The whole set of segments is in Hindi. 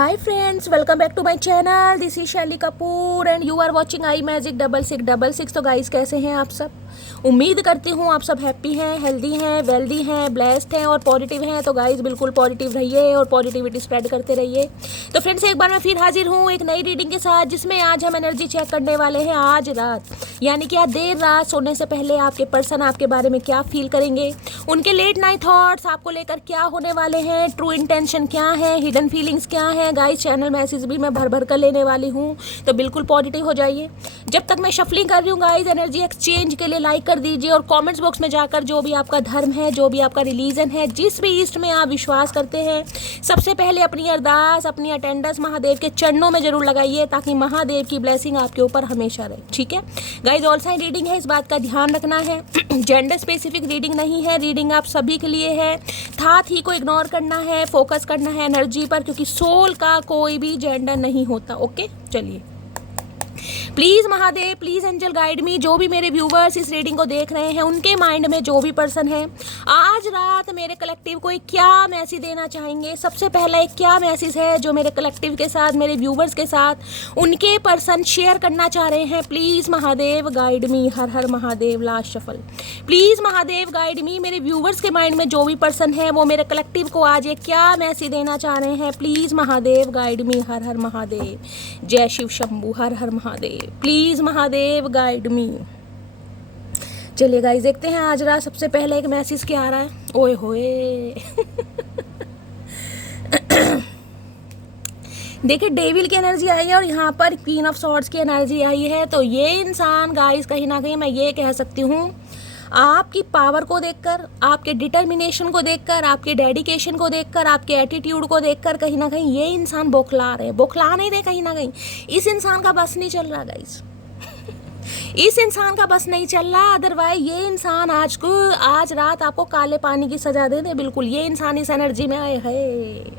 Hi friends, welcome back to my channel. This is Shaily Kapoor and you are watching I magic 6666। तो गाइस कैसे हैं आप सब? उम्मीद करती हूँ आप सब हैप्पी हैं, हेल्दी हैं, वेल्दी हैं, ब्लेस्ड हैं और पॉजिटिव हैं। तो गाइस बिल्कुल पॉजिटिव रहिए और पॉजिटिविटी स्प्रेड करते रहिए। तो फ्रेंड्स एक बार मैं फिर हाजिर हूँ एक नई रीडिंग के साथ, जिसमें आज हम एनर्जी चेक करने वाले हैं आज रात, यानी कि आज देर रात सोने से पहले आपके पर्सन आपके बारे में क्या फील करेंगे, उनके लेट नाइट थॉट्स आपको लेकर क्या होने वाले हैं, ट्रू इंटेंशन क्या है, हिडन फीलिंग्स क्या है। गाइस चैनल मैसेज भी मैं भर भर कर लेने वाली हूँ, तो बिल्कुल पॉजिटिव हो जाइए। जब तक मैं शफलिंग कर रही हूँ गाइस, एनर्जी एक्सचेंज के लिए लाइक कर दीजिए और कमेंट्स बॉक्स में जाकर जो भी आपका धर्म है, जो भी आपका रिलीजन है, जिस भी ईस्ट में आप विश्वास करते हैं, सबसे पहले अपनी अरदास, अपनी अटेंडेंस महादेव के चरणों में जरूर लगाइए, ताकि महादेव की ब्लेसिंग आपके ऊपर हमेशा रहे। ठीक है गाइस, ऑल साइन रीडिंग है, इस बात का ध्यान रखना है। जेंडर स्पेसिफिक रीडिंग नहीं है, रीडिंग आप सभी के लिए है। थाट ही को इग्नोर करना है, फोकस करना है एनर्जी पर, क्योंकि सोल का कोई भी जेंडर नहीं होता। ओके चलिए, please Mahadev, please angel guide me. जो भी मेरे व्यूवर्स इस रीडिंग को देख रहे हैं, उनके माइंड में जो भी पर्सन है, आज रात मेरे कलेक्टिव को एक क्या मैसेज देना चाहेंगे। सबसे पहला एक क्या मैसेज है जो मेरे कलेक्टिव के साथ, मेरे व्यूवर्स के साथ उनके पर्सन शेयर करना चाह रहे हैं। Please Mahadev guide me. Har Har Mahadev. Last shuffle. Please Mahadev guide मी। मेरे व्यूवर्स के माइंड में जो भी पर्सन है, वो मेरे कलेक्टिव को आज एक क्या मैसेज देना चाह रहे हैं। Please Mahadev guide me. Har Har Mahadev. जय Shiv Shambhu. Har Har Mahadev. Please Mahadev guide me. चलिए गाइस देखते हैं आज रात सबसे पहले एक मैसेज क्या आ रहा है। ओए होए। देखिए डेविल की एनर्जी आई है और यहाँ पर क्वीन ऑफ सॉर्ड्स की एनर्जी आई है। तो ये इंसान गाइस कहीं ना कहीं मैं ये कह सकती हूँ, आपकी पावर को देखकर, आपके डिटर्मिनेशन को देखकर, आपके डेडिकेशन को देखकर, आपके एटीट्यूड को देखकर कहीं ना कहीं ये इंसान बौखला रहे, बौखला नहीं रहे। कहीं ना कहीं इस इंसान का बस नहीं चल रहा गाइस। इस इंसान का बस नहीं चल रहा, अदरवाइज ये इंसान आज रात आपको काले पानी की सजा दे दे। बिल्कुल ये इंसान इस एनर्जी में आए है।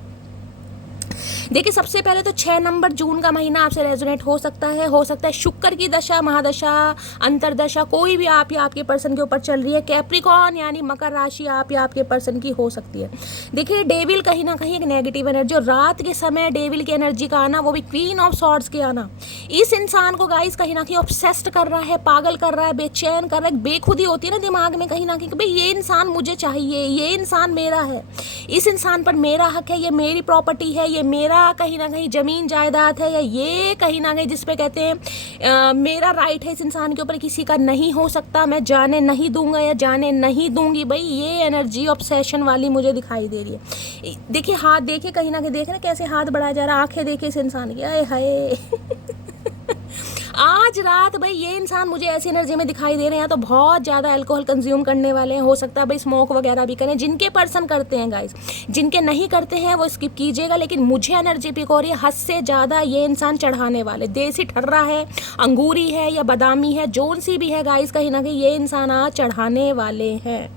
देखिए सबसे पहले तो 6 नंबर जून का महीना आपसे रेजोनेट हो सकता है शुक्र की दशा, महादशा, अंतरदशा कोई भी आप या आपके पर्सन के ऊपर चल रही है। कैप्रिकॉर्न यानी मकर राशि आप या आपके पर्सन की हो सकती है। देखिए डेविल कहीं ना कहीं एक नेगेटिव एनर्जी, और रात के समय डेविल की एनर्जी का आना, वो भी क्वीन ऑफ सॉर्ड्स के आना, इस इंसान को गाइस कहीं ना कहीं ऑब्सेस्ड कर रहा है, पागल कर रहा है, बेचैन कर रहा है। बेखुदी होती है ना दिमाग में कहीं ना कहीं, भाई ये इंसान मुझे चाहिए, ये इंसान मेरा है, इस इंसान पर मेरा हक है, ये मेरी प्रॉपर्टी है, ये मेरा कहीं ना कहीं जमीन जायदाद है, या ये कहीं ना कहीं जिसपे कहते हैं मेरा राइट है इस इंसान के ऊपर, किसी का नहीं हो सकता, मैं जाने नहीं दूंगा या जाने नहीं दूंगी। भाई ये एनर्जी ऑब्सेशन वाली मुझे दिखाई दे रही है। देखिए हाथ देखिए, कहीं ना कहीं देख रहे हैं कैसे हाथ बढ़ाया जा रहा है, आंखें देखिए इस इंसान की, आए हाय। आज रात भाई ये इंसान मुझे ऐसी एनर्जी में दिखाई दे रहे हैं, तो बहुत ज़्यादा अल्कोहल कंज्यूम करने वाले हैं। हो सकता है भाई स्मोक वगैरह भी करें, जिनके पर्सन करते हैं गाइस, जिनके नहीं करते हैं वो स्किप कीजिएगा। लेकिन मुझे एनर्जी पिक हो रही है, हद से ज़्यादा ये इंसान चढ़ाने वाले, देसी ठर्रा है, अंगूरी है या बादामी है, जोन सी भी है गाइस, कहीं ना कहीं ये इंसान आज चढ़ाने वाले हैं,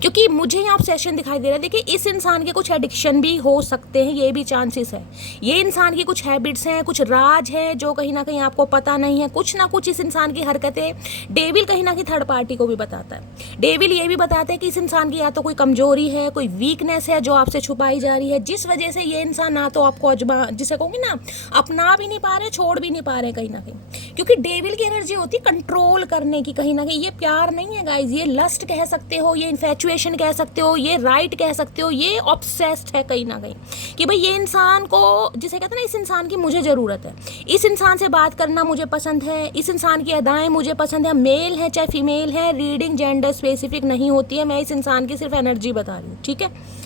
क्योंकि मुझे यहाँ ऑब्सेशन दिखाई दे रहा है। देखिए इस इंसान के कुछ एडिक्शन भी हो सकते हैं, ये भी चांसेस है। ये इंसान की कुछ हैबिट्स हैं, कुछ राज है जो कहीं ना कहीं आपको पता नहीं है। कुछ ना कुछ इस इंसान की हरकतें डेविल कहीं ना कहीं थर्ड पार्टी को भी बताता है। डेविल ये भी बताता है कि इस इंसान की या तो कोई कमजोरी है, कोई वीकनेस है जो आपसे छुपाई जा रही है, जिस वजह से ये इंसान ना तो आपको जिसे कहूँगी ना, अपना भी नहीं पा रहे, छोड़ भी नहीं पा रहे कहीं ना कहीं। क्योंकि डेविल की एनर्जी होती है कंट्रोल करने की। कहीं ना कहीं ये प्यार नहीं है गाइज, ये लस्ट कह सकते हो, ये इन्फैचुएशन कह सकते हो, ये राइट कह सकते हो, ये ऑब्सेस्ड है कहीं ना कहीं कि भाई ये इंसान को, जिसे कहते हैं ना, इस इंसान की मुझे ज़रूरत है, इस इंसान से बात करना मुझे पसंद है, इस इंसान की अदाएं मुझे पसंद है, मेल है चाहे फीमेल है। रीडिंग जेंडर स्पेसिफिक नहीं होती है, मैं इस इंसान की सिर्फ एनर्जी बता रही हूँ। ठीक है,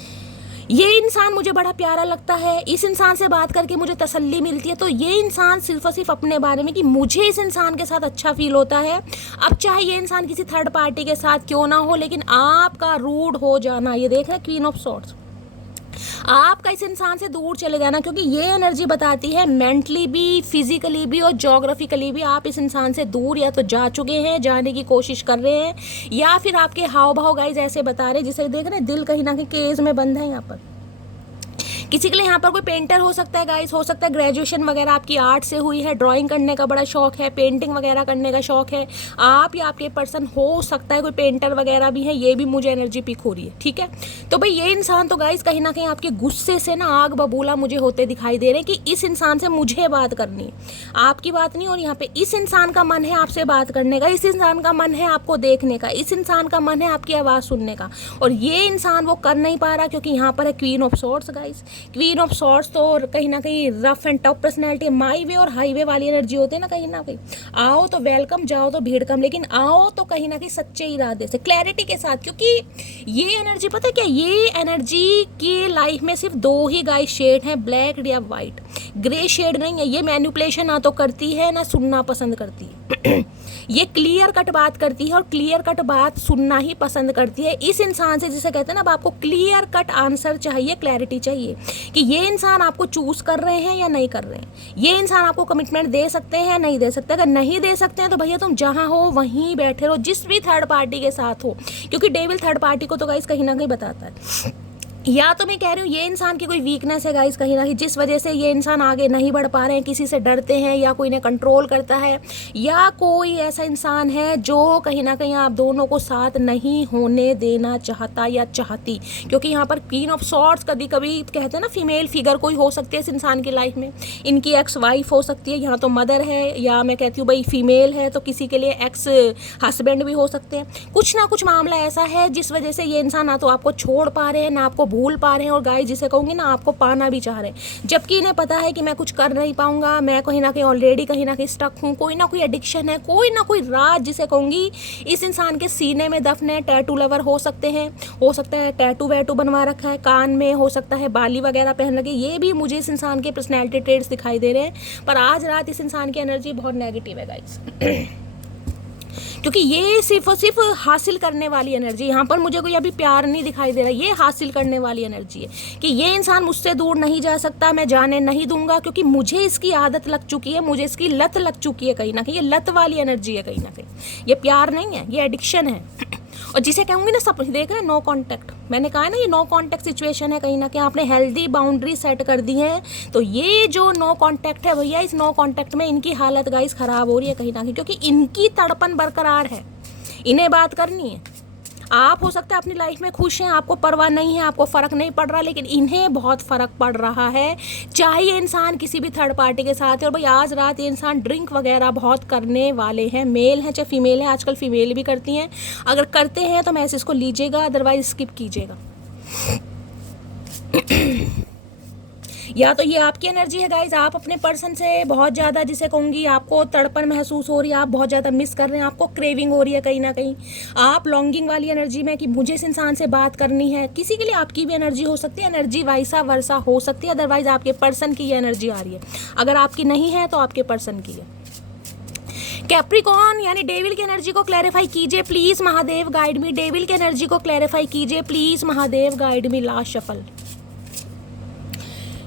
ये इंसान मुझे बड़ा प्यारा लगता है, इस इंसान से बात करके मुझे तसल्ली मिलती है। तो ये इंसान सिर्फ और सिर्फ अपने बारे में कि मुझे इस इंसान के साथ अच्छा फील होता है। अब चाहे ये इंसान किसी थर्ड पार्टी के साथ क्यों ना हो, लेकिन आपका रूड हो जाना, ये देख रहे हैं क्वीन ऑफ सॉर्ड्स, आपका इस इंसान से दूर चले जाना, क्योंकि ये एनर्जी बताती है मेंटली भी, फिजिकली भी और ज्योग्राफिकली भी आप इस इंसान से दूर या तो जा चुके हैं, जाने की कोशिश कर रहे हैं, या फिर आपके हाव भाव गाइज ऐसे बता रहे, जिसे देख रहे हैं दिल कहीं ना कहीं केज में बंद है यहाँ पर, किसी के लिए यहाँ पर कोई पेंटर हो सकता है गाइस, हो सकता है ग्रेजुएशन वगैरह आपकी आर्ट से हुई है, ड्राइंग करने का बड़ा शौक है, पेंटिंग वगैरह करने का शौक है, आप या आपके पर्सन हो सकता है कोई पेंटर वगैरह भी है, ये भी मुझे एनर्जी पिक हो रही है, ठीक है। तो भाई ये इंसान तो गाइस कहीं ना कहीं आपके गुस्से से ना आग बबूला मुझे होते दिखाई दे रहे हैं कि इस इंसान से मुझे बात करनी है, आपकी बात नहीं। और यहाँ पे इस इंसान का मन है आपसे बात करने का, इस इंसान का मन है आपको देखने का, इस इंसान का मन है आपकी आवाज़ सुनने का, और ये इंसान वो कर नहीं पा रहा क्योंकि यहाँ पर है queen of swords guys. Queen of swords तो कहीं ना कहीं रफ एंड टफ पर्सनैलिटी, माई वे और हाईवे वाली एनर्जी होती है ना कहीं ना कहीं। आओ तो वेलकम, जाओ तो भीड़ कम, लेकिन आओ तो कहीं ना कहीं सच्चे इरादे से, क्लैरिटी के साथ, क्योंकि ये एनर्जी पता है क्या, ये एनर्जी की लाइफ में सिर्फ दो ही गाइस शेड हैं, ब्लैक या वाइट, ग्रे शेड नहीं है। ये मैनिपुलेशन ना तो करती है ना सुनना पसंद करती है ये क्लियर कट बात करती है और क्लियर कट बात सुनना ही पसंद करती है। इस इंसान से जिसे कहते हैं ना, अब आपको क्लियर कट आंसर चाहिए, क्लैरिटी चाहिए कि ये इंसान आपको चूज कर रहे हैं या नहीं कर रहे हैं, ये इंसान आपको कमिटमेंट दे सकते हैं या नहीं दे सकते। अगर नहीं दे सकते हैं तो भैया तुम जहां हो वहीं बैठे रहो, जिस भी थर्ड पार्टी के साथ हो, क्योंकि डेविल थर्ड पार्टी को तो गाइस कहीं ना कहीं बताता है। या तो मैं कह रही हूँ ये इंसान की कोई वीकनेस है गाइस कहीं ना कहीं, जिस वजह से ये इंसान आगे नहीं बढ़ पा रहे हैं, किसी से डरते हैं या कोई इन्हें कंट्रोल करता है, या कोई ऐसा इंसान है जो कहीं ना कहीं आप दोनों को साथ नहीं होने देना चाहता या चाहती। क्योंकि यहाँ पर क्वीन ऑफ सॉर्ड्स कभी कभी कहते हैं ना फीमेल फिगर कोई हो सकती है इस इंसान की लाइफ में, इनकी एक्स वाइफ हो सकती है, यहाँ तो मदर है, या मैं कहती हूँ भाई फीमेल है तो किसी के लिए एक्स हस्बैंड भी हो सकते हैं। कुछ ना कुछ मामला ऐसा है जिस वजह से ये इंसान ना तो आपको छोड़ पा रहे हैं ना आपको भूल पा रहे हैं, और गाइस जिसे कहूँगी ना आपको पाना भी चाह रहे हैं, जबकि इन्हें पता है कि मैं कुछ कर नहीं पाऊंगा, मैं कहीं ना कहीं ऑलरेडी कहीं ना कहीं स्टक हूँ, कोई ना कोई एडिक्शन है, कोई ना कोई राज जिसे कहूँगी इस इंसान के सीने में दफन है। टैटू लवर हो सकते हैं, हो सकता है टैटू वैटू बनवा रखा है, कान में हो सकता है बाली वगैरह पहन लगे, ये भी मुझे इस इंसान के पर्सनैलिटी ट्रेड्स दिखाई दे रहे हैं। पर आज रात इस इंसान की एनर्जी बहुत नेगेटिव है गाइस क्योंकि ये सिर्फ और सिर्फ हासिल करने वाली एनर्जी, यहाँ पर मुझे कोई अभी प्यार नहीं दिखाई दे रहा, ये हासिल करने वाली एनर्जी है कि ये इंसान मुझसे दूर नहीं जा सकता, मैं जाने नहीं दूंगा, क्योंकि मुझे इसकी आदत लग चुकी है, मुझे इसकी लत लग चुकी है कहीं ना कहीं, ये लत वाली एनर्जी है कहीं ना कहीं, ये प्यार नहीं है, ये एडिक्शन है। और जिसे कहूँगी ना सब देख रहे हैं नो कॉन्टैक्ट, मैंने कहा है ना ये नो कॉन्टैक्ट सिचुएशन है, कहीं ना कहीं आपने हेल्दी बाउंड्री सेट कर दी है। तो ये जो नो कॉन्टैक्ट है भैया, इस नो कॉन्टैक्ट में इनकी हालत गाइस खराब हो रही है कहीं ना कहीं, क्योंकि इनकी तड़पन बरकरार है, इन्हें बात करनी है। आप हो सकता है अपनी लाइफ में खुश हैं, आपको परवाह नहीं है, आपको फ़र्क नहीं पड़ रहा, लेकिन इन्हें बहुत फ़र्क पड़ रहा है, चाहे ये इंसान किसी भी थर्ड पार्टी के साथ है। और भाई आज रात ये इंसान ड्रिंक वगैरह बहुत करने वाले हैं, मेल हैं चाहे फीमेल है, आजकल फीमेल भी करती हैं, अगर करते हैं तो मैसेज को लीजिएगा, अदरवाइज स्किप कीजिएगा। या तो ये आपकी एनर्जी है गाइज, आप अपने पर्सन से बहुत ज़्यादा जिसे कहूँगी आपको तड़पन महसूस हो रही है, आप बहुत ज़्यादा मिस कर रहे हैं, आपको क्रेविंग हो रही है कहीं ना कहीं, आप लॉन्गिंग वाली एनर्जी में कि मुझे इस इंसान से बात करनी है। किसी के लिए आपकी भी एनर्जी हो सकती है, एनर्जी वाइसा वर्सा हो सकती है, अदरवाइज आपके पर्सन की ये एनर्जी आ रही है। अगर आपकी नहीं है तो आपके पर्सन की है। कैप्रिकॉर्न यानी डेविल की एनर्जी को क्लैरिफाई कीजिए please, Mahadev guide me, devil की एनर्जी को क्लैरिफाई कीजिए please, Mahadev guide me. Last shuffle,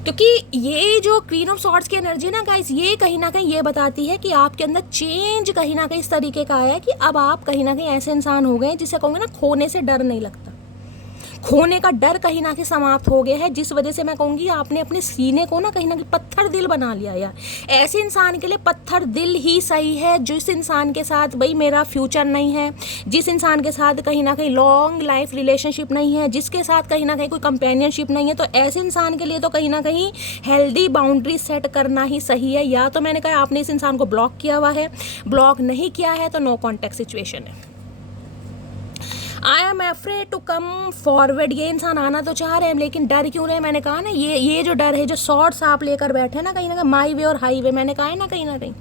क्योंकि ये जो क्वीन ऑफ सॉर्ड्स की एनर्जी ना गाइस, ये कहीं ना कहीं ये बताती है कि आपके अंदर चेंज कहीं ना कहीं इस तरीके का आया है कि अब आप कहीं ना कहीं ऐसे इंसान हो गए जिसे कहूँगे ना खोने से डर नहीं लगता, खोने का डर कहीं ना कहीं समाप्त हो गया है, जिस वजह से मैं कहूँगी आपने अपने सीने को ना कहीं पत्थर दिल बना लिया यार। ऐसे इंसान के लिए पत्थर दिल ही सही है, जिस इंसान के साथ भाई मेरा फ्यूचर नहीं है, जिस इंसान के साथ कहीं ना कहीं लॉन्ग लाइफ रिलेशनशिप नहीं है, जिसके साथ कहीं ना कहीं कोई कंपेनियनशिप नहीं है, तो ऐसे इंसान के लिए तो कहीं ना कहीं हेल्दी बाउंड्री सेट करना ही सही है। या तो मैंने कहा आपने इस इंसान को ब्लॉक किया हुआ है, ब्लॉक नहीं किया है तो नो कॉन्टैक्ट सिचुएशन है। I am afraid to come forward, ये इंसान आना तो चाह रहे हैं लेकिन डर क्यों रहे? मैंने कहा ना ये जो डर है, जो शॉर्ट्स आप लेकर बैठे ना कहीं माई वे और हाई वे, मैंने कहा है ना कहीं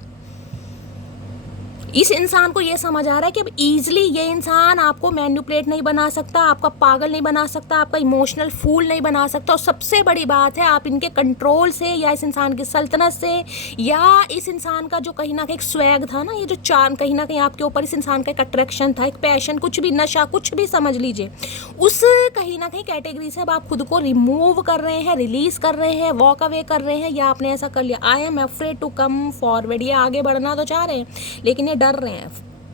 इस इंसान को ये समझ आ रहा है कि अब ईजिली ये इंसान आपको मैनिपुलेट नहीं बना सकता, आपका पागल नहीं बना सकता, आपका इमोशनल फूल नहीं बना सकता। और सबसे बड़ी बात है आप इनके कंट्रोल से या इस इंसान की सल्तनत से या इस इंसान का जो कहीं ना कहीं स्वैग था ना, ये जो चार्म कहीं ना कहीं आपके ऊपर इस इंसान का एक अट्रैक्शन था, एक पैशन, कुछ भी नशा, कुछ भी समझ लीजिए, उस कहीं ना कहीं कैटेगरी से अब आप खुद को रिमूव कर रहे हैं, रिलीज कर रहे हैं, वॉक अवे कर रहे हैं, या आपने ऐसा कर लिया। I am afraid to come forward, ये आगे बढ़ना तो चाह रहे हैं लेकिन ये डर रहे हैं,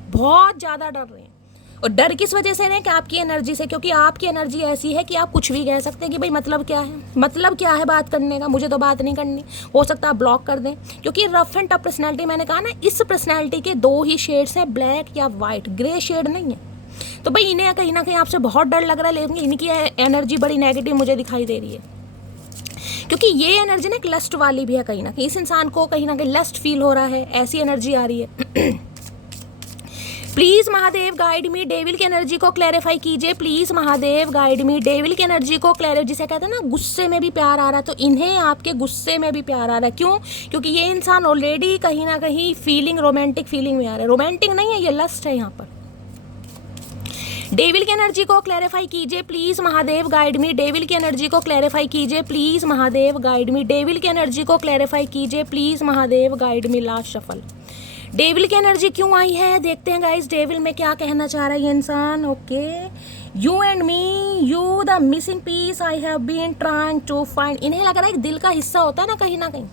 बहुत ज़्यादा डर रहे हैं। और डर किस वजह से है कि आपकी एनर्जी से, क्योंकि आपकी एनर्जी ऐसी है कि आप कुछ भी कह सकते हैं कि भाई मतलब क्या है, मतलब क्या है बात करने का, मुझे तो बात नहीं करनी, हो सकता है आप ब्लॉक कर दें। क्योंकि रफ एंड टफ पर्सनैलिटी, मैंने कहा ना, इस पर्सनैलिटी के दो ही शेड्स हैं, ब्लैक या वाइट, ग्रे शेड नहीं है। तो भाई इन्हें कहीं ना कहीं आपसे बहुत डर लग रहा है, लेकिन इनकी एनर्जी बड़ी नेगेटिव मुझे दिखाई दे रही है, क्योंकि ये एनर्जी ना एक लस्ट वाली भी है। कहीं ना कहीं इस इंसान को कहीं ना कहीं लस्ट फील हो रहा है, ऐसी एनर्जी आ रही है। Please Mahadev guide me, devil की एनर्जी को क्लैरिफाई कीजिए। Please Mahadev guide me, devil की एनर्जी को क्लैरिफाई, जिसे कहते हैं ना गुस्से में भी प्यार आ रहा है, तो इन्हें आपके गुस्से में भी प्यार आ रहा है। क्यों? क्योंकि ये इंसान ऑलरेडी कहीं ना कहीं फीलिंग, रोमांटिक फीलिंग में आ रहा है। रोमांटिक नहीं है, ये लस्ट है यहाँ पर। डेविल की एनर्जी को क्लैरिफाई कीजिए please Mahadev guide me, devil की एनर्जी को क्लैरिफाई कीजिए please Mahadev guide me, devil की एनर्जी को क्लैरिफाई कीजिए please Mahadev guide me. Last shuffle, devil की एनर्जी क्यों आई है, देखते हैं गाइस डेविल में क्या कहना चाह रहा है ये इंसान। Okay, you and me, you the missing piece I have been trying to find. इन्हें लग रहा है एक दिल का हिस्सा होता है ना कहीं,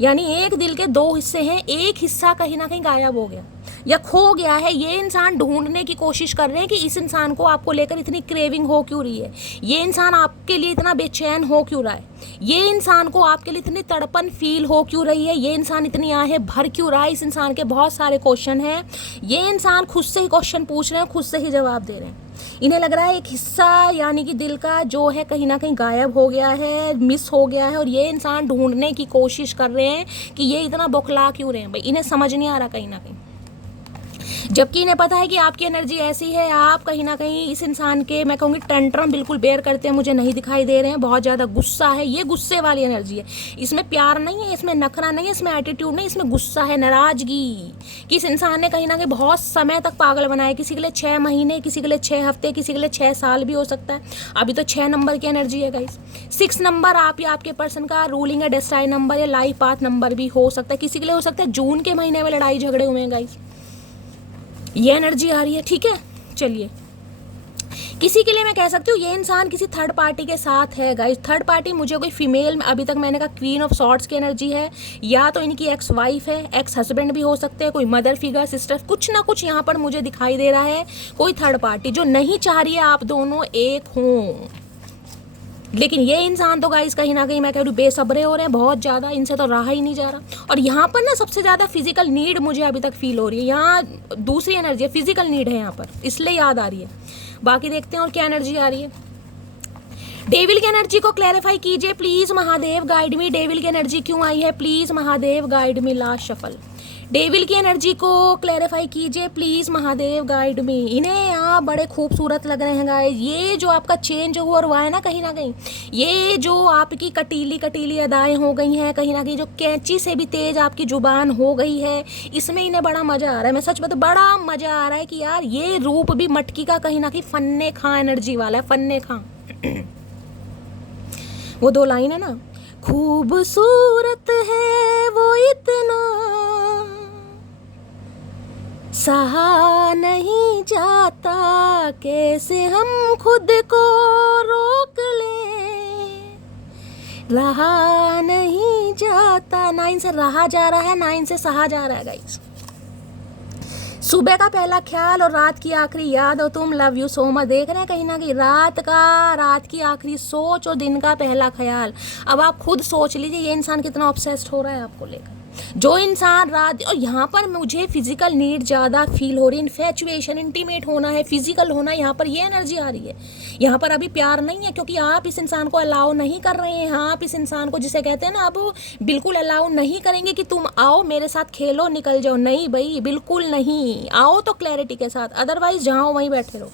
यानी एक दिल के दो हिस्से हैं, एक हिस्सा कहीं ना कहीं गायब हो गया या खो गया है। ये इंसान ढूंढने की कोशिश कर रहे हैं कि इस इंसान को आपको लेकर इतनी क्रेविंग हो क्यों रही है, ये इंसान आपके लिए इतना बेचैन हो क्यों रहा है, ये इंसान को आपके लिए इतनी तड़पन फील हो क्यों रही है, ये इंसान इतनी आहें भर क्यों रहा है। इस इंसान के बहुत सारे क्वेश्चन हैं, ये इंसान खुद से ही क्वेश्चन पूछ रहे हैं, खुद से ही जवाब दे रहे हैं। इन्हें लग रहा है एक हिस्सा यानी कि दिल का जो है कहीं ना कहीं गायब हो गया है, मिस हो गया है, और ये इंसान ढूंढने की कोशिश कर रहे हैं कि ये इतना बौखला क्यों रहे हैं। भाई इन्हें समझ नहीं आ रहा कहीं ना कहीं, जबकि इन्हें पता है कि आपकी एनर्जी ऐसी है, आप कहीं ना कहीं इस इंसान के, मैं कहूँगी टेंट्रम बिल्कुल बेयर करते हैं, मुझे नहीं दिखाई दे रहे हैं। बहुत ज़्यादा गुस्सा है, ये गुस्से वाली एनर्जी है, इसमें प्यार नहीं है, इसमें नखरा नहीं है, इसमें एटीट्यूड नहीं, इसमें गुस्सा है, नाराज़गी कि इस इंसान ने कहीं ना कहीं बहुत समय तक पागल बनाया। किसी के लिए 6 महीने, किसी के लिए 6 हफ्ते, किसी के लिए 6 साल भी हो सकता है। अभी तो 6 नंबर की एनर्जी है गाइस। 6 नंबर आप या आपके पर्सन का रूलिंग या डेस्टाइन नंबर या लाइफ पाथ नंबर भी हो सकता है। किसी के लिए हो सकता है जून के महीने में लड़ाई झगड़े हुए हैं गाइस, ये एनर्जी आ रही है। ठीक है, चलिए, किसी के लिए मैं कह सकती हूँ ये इंसान किसी थर्ड पार्टी के साथ है गाइस। थर्ड पार्टी मुझे कोई फीमेल, अभी तक मैंने कहा क्वीन ऑफ सॉर्ड्स की एनर्जी है, या तो इनकी एक्स वाइफ है, एक्स हस्बैंड भी हो सकते हैं, कोई मदर फिगर, सिस्टर, कुछ ना कुछ यहाँ पर मुझे दिखाई दे रहा है। कोई थर्ड पार्टी जो नहीं चाह रही है आप दोनों एक हों, लेकिन ये इंसान तो गाइस कहीं ना कहीं मैं कह रही हूँ बेसब्रे हो रहे हैं बहुत ज़्यादा, इनसे तो रहा ही नहीं जा रहा। और यहाँ पर ना सबसे ज़्यादा फिजिकल नीड मुझे अभी तक फील हो रही है, यहाँ दूसरी एनर्जी है, फिजिकल नीड है यहाँ पर, इसलिए याद आ रही है। बाकी देखते हैं और क्या एनर्जी आ रही है। डेविल की एनर्जी को क्लैरिफाई कीजिए please Mahadev guide me, devil की एनर्जी क्यों आई है please Mahadev guide me. Last shuffle, devil की एनर्जी को क्लैरिफाई कीजिए प्लीज महादेव गाइड मी। इन्हें यहाँ बड़े खूबसूरत लग रहे हैं गाइस, ये जो आपका चेंज हुआ है ना कहीं, ये जो आपकी कटीली कटीली अदाएं हो गई हैं, कहीं ना कहीं जो कैंची से भी तेज आपकी जुबान हो गई है, इसमें इन्हें बड़ा मजा आ रहा है। मैं सच बताऊं, बड़ा मजा आ रहा है कि यार ये रूप भी मटकी का कहीं ना कहीं फन्ने खां एनर्जी वाला है, फन्ने खां। वो 2 लाइन है ना, खूबसूरत है वो इतना, सहा नहीं जाता, कैसे हम खुद को रोक लें, रहा नहीं जाता। 9 से रहा जा रहा है, 9 से सहा जा रहा है गाइस। सुबह का पहला ख्याल और रात की आखिरी याद हो तुम, लव यू सो मच। देख रहे हैं कहीं ना कहीं रात की आखिरी सोच और दिन का पहला ख्याल। अब आप खुद सोच लीजिए ये इंसान कितना ऑब्सेस्ड हो रहा है आपको लेकर। जो इंसान रात, और यहाँ पर मुझे फिजिकल नीड ज़्यादा फील हो रही है, इन्फैचुएशन, इंटीमेट होना है, फिजिकल होना, यहाँ पर ये एनर्जी आ रही है। यहाँ पर अभी प्यार नहीं है, क्योंकि आप इस इंसान को अलाउ नहीं कर रहे हैं। आप इस इंसान को, जिसे कहते हैं ना, अब बिल्कुल अलाउ नहीं करेंगे कि तुम आओ मेरे साथ खेलो निकल जाओ, नहीं भाई बिल्कुल नहीं। आओ तो क्लैरिटी के साथ, अदरवाइज जहाँ वहीं बैठे रहो।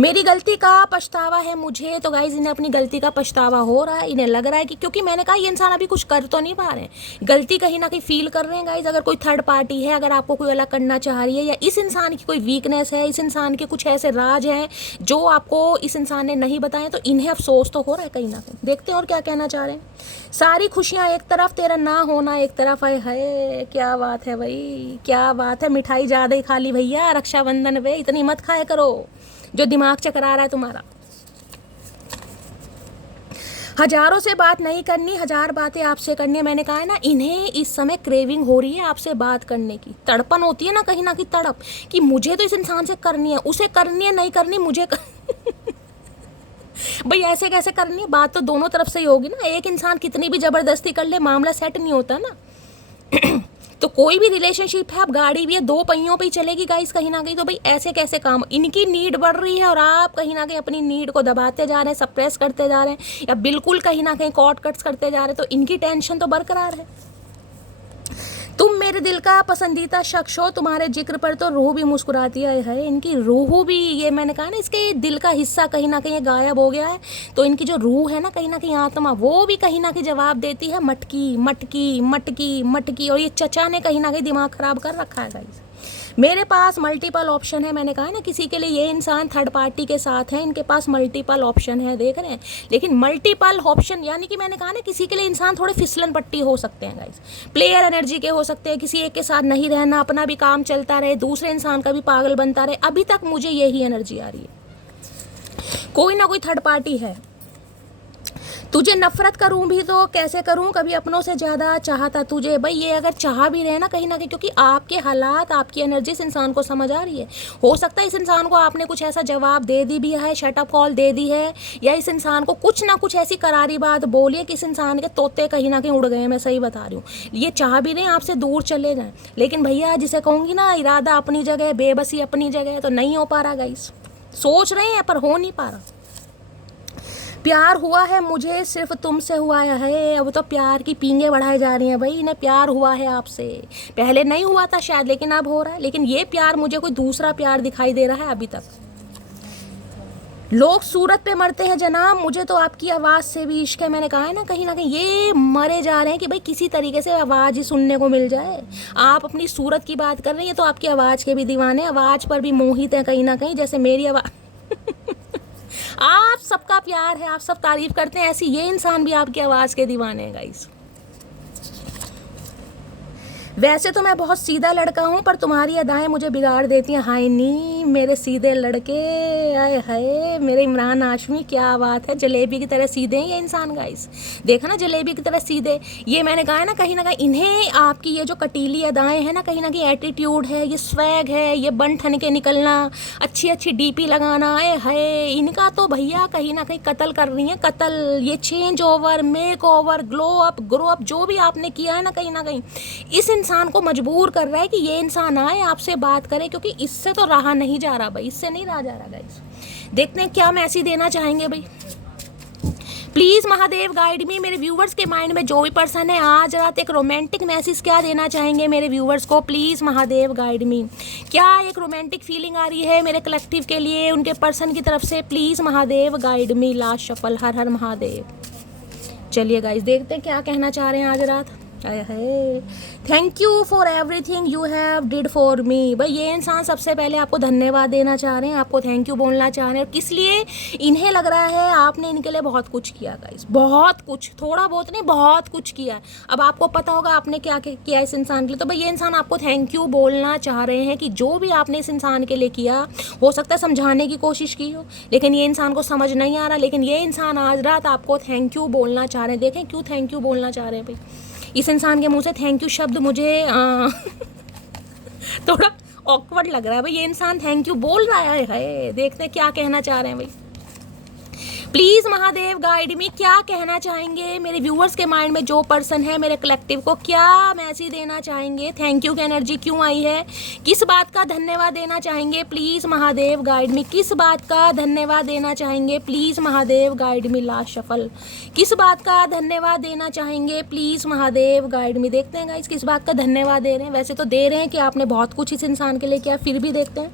मेरी गलती का पछतावा है मुझे, तो गाइज इन्हें अपनी गलती का पछतावा हो रहा है। इन्हें लग रहा है कि, क्योंकि मैंने कहा ये इंसान अभी कुछ कर तो नहीं पा रहे हैं, गलती कहीं ना कहीं फील कर रहे हैं गाइज। अगर कोई थर्ड पार्टी है, अगर आपको कोई अलग करना चाह रही है, या इस इंसान की कोई वीकनेस है, इस इंसान के कुछ ऐसे राज हैं जो आपको इस इंसान ने नहीं बताए, तो इन्हें अफसोस तो हो रहा है कहीं ना कहीं। देखते हैं और क्या कहना चाह रहे हैं। सारी खुशियाँ एक तरफ, तेरा ना होना एक तरफ है। क्या बात है भाई, क्या बात है। मिठाई ज़्यादा ही खा ली भैया रक्षाबंधन पे, इतनी मत खाया करो जो दिमाग चकरा रहा है तुम्हारा। हजारों से बात नहीं करनी, हजार बातें आपसे करनी है। मैंने कहा है ना, इन्हें इस समय क्रेविंग हो रही है आपसे बात करने की, तड़पन होती है ना कहीं ना कहीं, तड़प कि मुझे तो इस इंसान से करनी है, उसे करनी है, नहीं करनी मुझे भाई ऐसे कैसे करनी है? बात तो दोनों तरफ से ही होगी ना। एक इंसान कितनी भी जबरदस्ती कर ले, मामला सेट नहीं होता ना। तो कोई भी रिलेशनशिप है, अब गाड़ी भी है, दो पहियों पे ही चलेगी गाइस कहीं ना कहीं। तो भाई ऐसे कैसे काम, इनकी नीड बढ़ रही है और आप कहीं ना कहीं अपनी नीड को दबाते जा रहे हैं, सप्रेस करते जा रहे हैं, या बिल्कुल कहीं ना कहीं कॉट कट्स करते जा रहे हैं, तो इनकी टेंशन तो बरकरार है। तुम मेरे दिल का पसंदीदा शख्स हो, तुम्हारे जिक्र पर तो रूह भी मुस्कुराती है। इनकी रूह भी, ये मैंने कहा ना, इसके दिल का हिस्सा कहीं ना कहीं गायब हो गया है, तो इनकी जो रूह है ना कहीं ना कहीं आत्मा, वो भी कहीं ना कहीं जवाब देती है मटकी मटकी मटकी मटकी। और ये चचा ने कहीं ना कहीं दिमाग खराब कर रखा है गाइस। मेरे पास मल्टीपल ऑप्शन है, मैंने कहा ना, किसी के लिए ये इंसान थर्ड पार्टी के साथ है, इनके पास मल्टीपल ऑप्शन है, देख रहे हैं। लेकिन मल्टीपल ऑप्शन यानी कि मैंने कहा ना, किसी के लिए इंसान थोड़े फिसलन पट्टी हो सकते हैं गाइस, प्लेयर एनर्जी के हो सकते हैं, किसी एक के साथ नहीं रहना, अपना भी काम चलता रहे, दूसरे इंसान का भी पागल बनता रहे। अभी तक मुझे यही एनर्जी आ रही है, कोई ना कोई थर्ड पार्टी है। तुझे नफरत करूं भी तो कैसे करूं, कभी अपनों से ज़्यादा चाहता तुझे। भाई ये अगर चाह भी रहे ना कहीं ना कहीं, क्योंकि आपके हालात, आपकी एनर्जी इस इंसान को समझ आ रही है। हो सकता है इस इंसान को आपने कुछ ऐसा जवाब दे दी भी है, शटअप कॉल दे दी है, या इस इंसान को कुछ ना कुछ ऐसी करारी बात बोली है कि इस इंसान के तोते कहीं ना कहीं उड़ गए हैं। मैं सही बता रही हूँ, ये चाह भी रहे आपसे दूर चले जाएँ, लेकिन भैया जिसे कहूँगी ना, इरादा अपनी जगह, बेबसी अपनी जगह, तो नहीं हो पा रहा गाइस। सोच रहे हैं पर हो नहीं पा रहा। प्यार हुआ है मुझे, सिर्फ तुमसे हुआ है। अब तो प्यार की पींगे बढ़ाई जा रही हैं भाई, इन्हें प्यार हुआ है आपसे, पहले नहीं हुआ था शायद, लेकिन अब हो रहा है। लेकिन ये प्यार मुझे कोई दूसरा प्यार दिखाई दे रहा है अभी तक। लोग सूरत पे मरते हैं जनाब, मुझे तो आपकी आवाज़ से भी इश्क है। मैंने कहा है ना कहीं ये मरे जा रहे हैं कि भाई किसी तरीके से आवाज़ ही सुनने को मिल जाए। आप अपनी सूरत की बात कर रहे हैं, तो आपकी आवाज़ के भी दीवाने, आवाज़ पर भी मोहित हैं कहीं ना कहीं, जैसे मेरी आवाज़ आप सबका प्यार है, आप सब तारीफ करते हैं, ऐसी ये इंसान भी आपकी आवाज़ के दीवाने हैं गाइस। वैसे तो मैं बहुत सीधा लड़का हूँ, पर तुम्हारी अदाएं मुझे बिगाड़ देती हैं। हाय नी मेरे सीधे लड़के, आए हाय मेरे इमरान हाशमी, क्या बात है, जलेबी की तरह सीधे हैं ये इंसान गाइस। देखा ना, जलेबी की तरह सीधे। ये मैंने कहा है ना कहीं इन्हें आपकी ये जो कटीली अदाएं हैं ना, कहीं एटीट्यूड है, ये स्वैग है, ये बन ठन के निकलना, अच्छी अच्छी डीपी लगाना, आए हाय, इनका तो भैया कहीं ना कहीं कत्ल कर रही हैं, कत्ल। ये change over, make over, glow up जो भी आपने किया है ना कहीं इस इंसान को मजबूर कर रहा है कि ये इंसान आए आपसे बात करे, क्योंकि इससे तो रहा नहीं जा रहा भाई, इससे नहीं रहा जा रहा गाइस। देखते हैं क्या मैसेज देना चाहेंगे भाई। प्लीज़ महादेव गाइड मी, मेरे व्यूवर्स के माइंड में जो भी पर्सन है, आज रात एक रोमांटिक मैसेज क्या देना चाहेंगे मेरे व्यूवर्स को। प्लीज़ महादेव गाइड मी, क्या एक रोमांटिक फीलिंग आ रही है मेरे कलेक्टिव के लिए उनके पर्सन की तरफ से। Please Mahadev guide me. Last shuffle, Har Har Mahadev. चलिए गाइस देखते हैं क्या कहना चाह रहे हैं आज रात। Thank you for everything you have did for me. भाई ये इंसान सबसे पहले आपको धन्यवाद देना चाह रहे हैं, आपको थैंक यू बोलना चाह रहे हैं। किस लिए? इन्हें लग रहा है आपने इनके लिए बहुत कुछ किया गाइस, बहुत कुछ, थोड़ा बहुत नहीं, बहुत कुछ किया। अब आपको पता होगा आपने क्या किया इस इंसान के लिए, तो भाई ये इंसान आपको थैंक यू बोलना चाह रहे हैं कि जो भी आपने इस इंसान के लिए किया, हो सकता है समझाने की कोशिश की हो, लेकिन ये इंसान को समझ नहीं आ रहा, लेकिन ये इंसान आज रात आपको थैंक यू बोलना चाह रहे हैं। देखें क्यों थैंक यू बोलना चाह रहे हैं भाई। इस इंसान के मुंह से थैंक यू शब्द मुझे थोड़ा ऑकवर्ड लग रहा है भाई। ये इंसान थैंक यू बोल रहा है, देखते हैं क्या कहना चाह रहे हैं भाई। प्लीज़ महादेव गाइड मी, क्या कहना चाहेंगे मेरे व्यूअर्स के माइंड में जो पर्सन है मेरे कलेक्टिव को, क्या मैसेज देना चाहेंगे? थैंक यू की एनर्जी क्यों आई है? किस बात का धन्यवाद देना चाहेंगे? प्लीज़ महादेव गाइड मी, किस बात का धन्यवाद देना चाहेंगे? Please Mahadev guide me. Last shuffle, किस बात का धन्यवाद देना चाहेंगे? प्लीज़ महादेव गाइड मी। देखते हैं गाइस किस बात का धन्यवाद दे रहे हैं। वैसे तो दे रहे हैं कि आपने बहुत कुछ इस इंसान के लिए किया, फिर भी देखते हैं।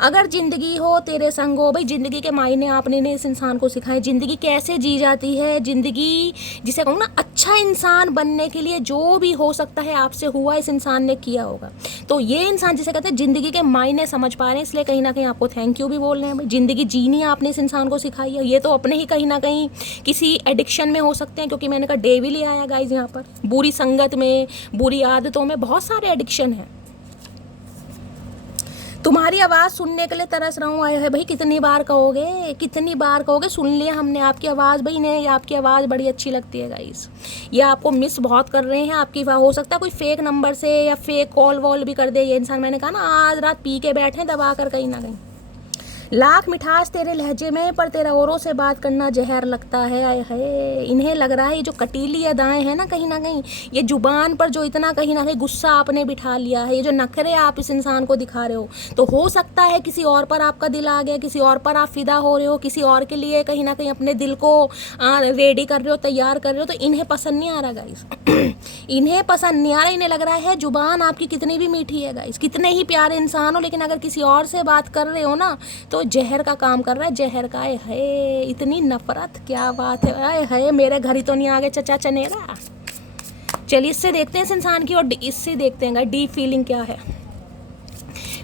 अगर ज़िंदगी हो तेरे संग हो, भाई ज़िंदगी के मायने आपने इस इंसान को सिखाए, ज़िंदगी कैसे जी जाती है, ज़िंदगी जिसे कहूँ ना, अच्छा इंसान बनने के लिए जो भी हो सकता है आपसे हुआ, इस इंसान ने किया होगा। तो ये इंसान जिसे कहते हैं ज़िंदगी के मायने समझ पा रहे हैं, इसलिए कहीं ना कहीं आपको थैंक यू भी बोल रहे हैं भाई। ज़िंदगी जीनी आपने इस इंसान को सिखाई है। ये तो अपने ही कहीं ना कहीं किसी एडिक्शन में हो सकते हैं, क्योंकि मैंने कहा डे भी ले आया गाइज यहाँ पर, बुरी संगत में, बुरी आदतों में, बहुत सारे एडिक्शन हैं। तुम्हारी आवाज़ सुनने के लिए तरस रहा हूँ। आए है भाई, कितनी बार कहोगे, कितनी बार कहोगे, सुन लिया हमने आपकी आवाज़ भाई ने, ये आपकी आवाज़ बड़ी अच्छी लगती है गाइस। ये आपको मिस बहुत कर रहे हैं आपकी, हो सकता है कोई फेक नंबर से या फेक कॉल वॉल भी कर दे ये इंसान। मैंने कहा ना, आज रात पी के बैठे दबा कर कहीं ना कहीं। लाख मिठास तेरे लहजे में, पर तेरा औरों से बात करना जहर लगता है। आए है, इन्हें लग रहा है ये जो कटीली अदाएं हैं ना, कहीं ना कहीं ये जुबान पर जो इतना कहीं ना कहीं गुस्सा आपने बिठा लिया है, ये जो नखरे आप इस इंसान को दिखा रहे हो, तो हो सकता है किसी और पर आपका दिल आ गया, किसी और पर आप फिदा हो रहे हो, किसी और के लिए कहीं ना कहीं अपने दिल को रेडी कर रहे हो, तैयार कर रहे हो। तो इन्हें पसंद नहीं आ रहा गाइस, इन्हें पसंद नहीं आ रहा। इन्हें लग रहा है जुबान आपकी कितनी भी मीठी है गाइस, कितने ही प्यारे इंसान हो, लेकिन अगर किसी और से बात कर रहे हो ना तो जहर का काम कर रहा है, जहर का। है इतनी नफरत, क्या बात है। आए है, मेरे घर ही तो नहीं आ गए चचा चनेरा। चलिए इससे देखते हैं इस इंसान की, और इससे देखते हैं डीप फीलिंग क्या है।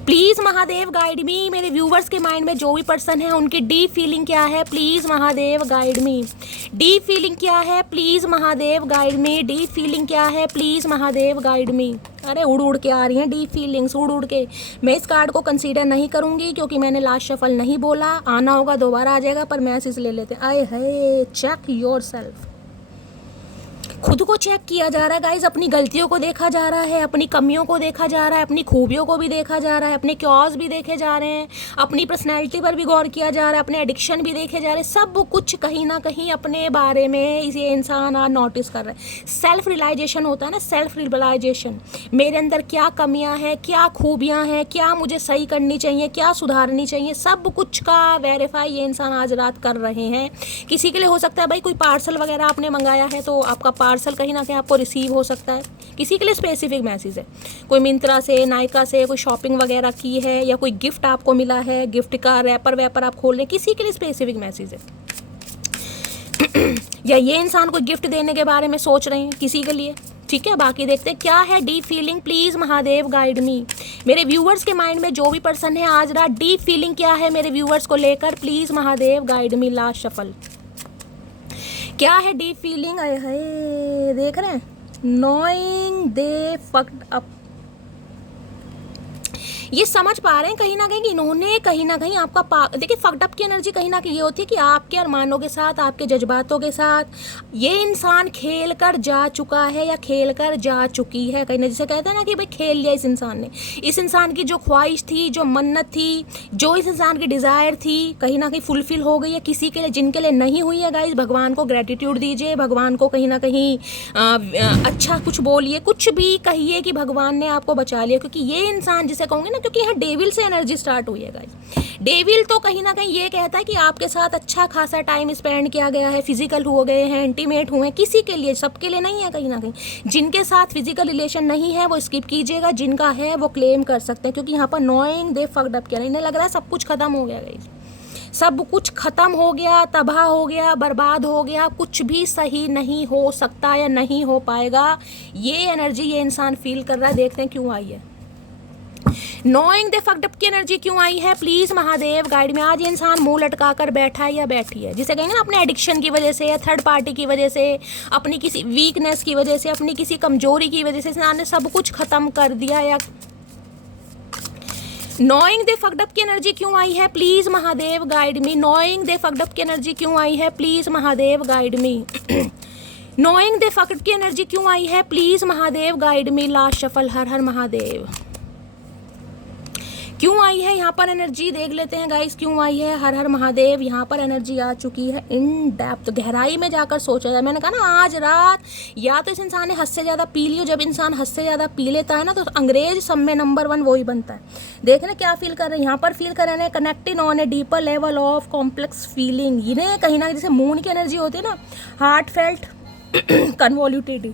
प्लीज़ महादेव गाइड मी। मेरे व्यूवर्स के माइंड में जो भी पर्सन है उनकी डीप फीलिंग क्या है, please Mahadev guide me. Deep feeling क्या है, please Mahadev guide me. Deep feeling क्या है, प्लीज़ महादेव गाइड मी। अरे उड़ उड़ के आ रही हैं डीप फीलिंग्स, उड़ उड़ के। मैं इस कार्ड को कंसीडर नहीं करूंगी क्योंकि मैंने लास्ट शफल नहीं बोला, आना होगा दोबारा आ जाएगा, पर मैसेज ले लेते हैं। आए है, चेक योर सेल्फ। खुद को चेक किया जा रहा है गाइज, अपनी गलतियों को देखा जा रहा है, अपनी कमियों को देखा जा रहा है, अपनी खूबियों को भी देखा जा रहा है, अपने क्योज भी देखे जा रहे हैं, अपनी पर्सनैलिटी पर भी गौर किया जा रहा है, अपने एडिक्शन भी देखे जा रहे हैं। सब कुछ कहीं ना कहीं अपने बारे में ये इंसान आज नोटिस कर रहा है। सेल्फ रियलाइजेशन होता है ना, सेल्फ रियलाइजेशन। मेरे अंदर क्या कमियां हैं, क्या खूबियां हैं, क्या मुझे सही करनी चाहिए, क्या सुधारनी चाहिए, सब कुछ का वेरीफाई ये इंसान आज रात कर रहे हैं। किसी के लिए हो सकता है भाई कोई पार्सल वगैरह आपने मंगाया है तो आपका पार्सल कहीं ना कहीं आपको रिसीव हो सकता है। किसी के लिए स्पेसिफिक मैसेज है, कोई मिंत्रा से, नायका से कोई शॉपिंग वगैरह की है, या कोई गिफ्ट आपको मिला है, गिफ्ट का रैपर वैपर आप खोल रहे हैं, किसी के लिए स्पेसिफिक मैसेज है। या ये इंसान कोई गिफ्ट देने के बारे में सोच रहे हैं किसी के लिए, ठीक है। बाकी देखते हैं क्या है deep feeling, please Mahadev guide मी। मेरे व्यूवर्स के माइंड में जो भी पर्सन है आज रात, डीप फीलिंग क्या है मेरे व्यूवर्स को लेकर, please Mahadev guide me. Last shuffle क्या है डीप फीलिंग। आए हाय, देख रहे हैं, नोइंग दे फक्ड अप। ये समझ पा रहे हैं कहीं ना कहीं कि इन्होंने कहीं ना कहीं आपका देखिए, फक्ड अप की एनर्जी कहीं ना कहीं ये होती है कि आपके अरमानों के साथ, आपके जज्बातों के साथ ये इंसान खेल कर जा चुका है या खेल कर जा चुकी है। कहीं ना, जिसे कहते हैं ना कि भाई खेल लिया इस इंसान ने। इस इंसान की जो ख्वाहिश थी, जो मन्नत थी, जो इस इंसान की डिज़ायर थी, कहीं ना कहीं फुलफिल हो गई है। किसी के लिए, जिनके लिए नहीं हुई है गाइस, भगवान को ग्रेटिट्यूड दीजिए, भगवान को कहीं ना कहीं अच्छा कुछ बोलिए, कुछ भी कहिए कि भगवान ने आपको बचा लिया। क्योंकि ये इंसान जिसे कहूँगे ना, क्योंकि यहाँ डेविल से एनर्जी स्टार्ट हुई है गाइस। डेविल तो कहीं ना कहीं ये कहता है कि आपके साथ अच्छा खासा टाइम स्पेंड किया गया है, फिजिकल हो गए हैं, इंटीमेट हुए हैं, किसी के लिए, सबके लिए नहीं है। कहीं ना कहीं जिनके साथ फिजिकल रिलेशन नहीं है वो स्किप कीजिएगा, जिनका है वो क्लेम कर सकते हैं। क्योंकि यहाँ पर नोइंग दे फक्ड अप किया, इन्हें लग रहा है सब कुछ खत्म हो गया गाइस, सब कुछ खत्म हो गया, तबाह हो गया, बर्बाद हो गया, कुछ भी सही नहीं हो सकता या नहीं हो पाएगा। ये एनर्जी ये इंसान फील कर रहा है। देखते हैं क्यों आई है नोइंग द फक्ड अप की एनर्जी, क्यों आई है प्लीज महादेव गाइड में। आज ये इंसान मुंह लटका कर बैठा है या बैठी है, जिसे कहेंगे ना अपने एडिक्शन की वजह से, या थर्ड पार्टी की वजह से, अपनी किसी वीकनेस की वजह से, अपनी किसी कमजोरी की वजह से इंसान ने सब कुछ खत्म कर दिया। या नोइंग द फक्ड अप की एनर्जी क्यों आई है please Mahadev guide me. Knowing the fucked up की एनर्जी क्यों आई है please Mahadev guide me. Knowing the fucked up की एनर्जी क्यों आई है please Mahadev guide me. Last shuffle, Har Har Mahadev. क्यों आई है यहाँ पर एनर्जी, देख लेते हैं गाइस क्यों आई है। हर हर महादेव, यहाँ पर एनर्जी आ चुकी है इन डेप्थ, गहराई में जाकर सोचा जाए। मैंने कहा ना आज रात या तो इस इंसान ने हद से ज़्यादा पी लियो। जब इंसान हद से ज़्यादा पी लेता है ना तो अंग्रेज सब में नंबर 1 वही बनता है। देख रहे क्या फील कर रहे हैं यहाँ पर, फील कर रहे हैं connecting on a deeper level of complex feeling. इन्हें कहीं ना जैसे मून की एनर्जी होती है ना, हार्ट फेल्ट, कन्वॉल्यूटेड,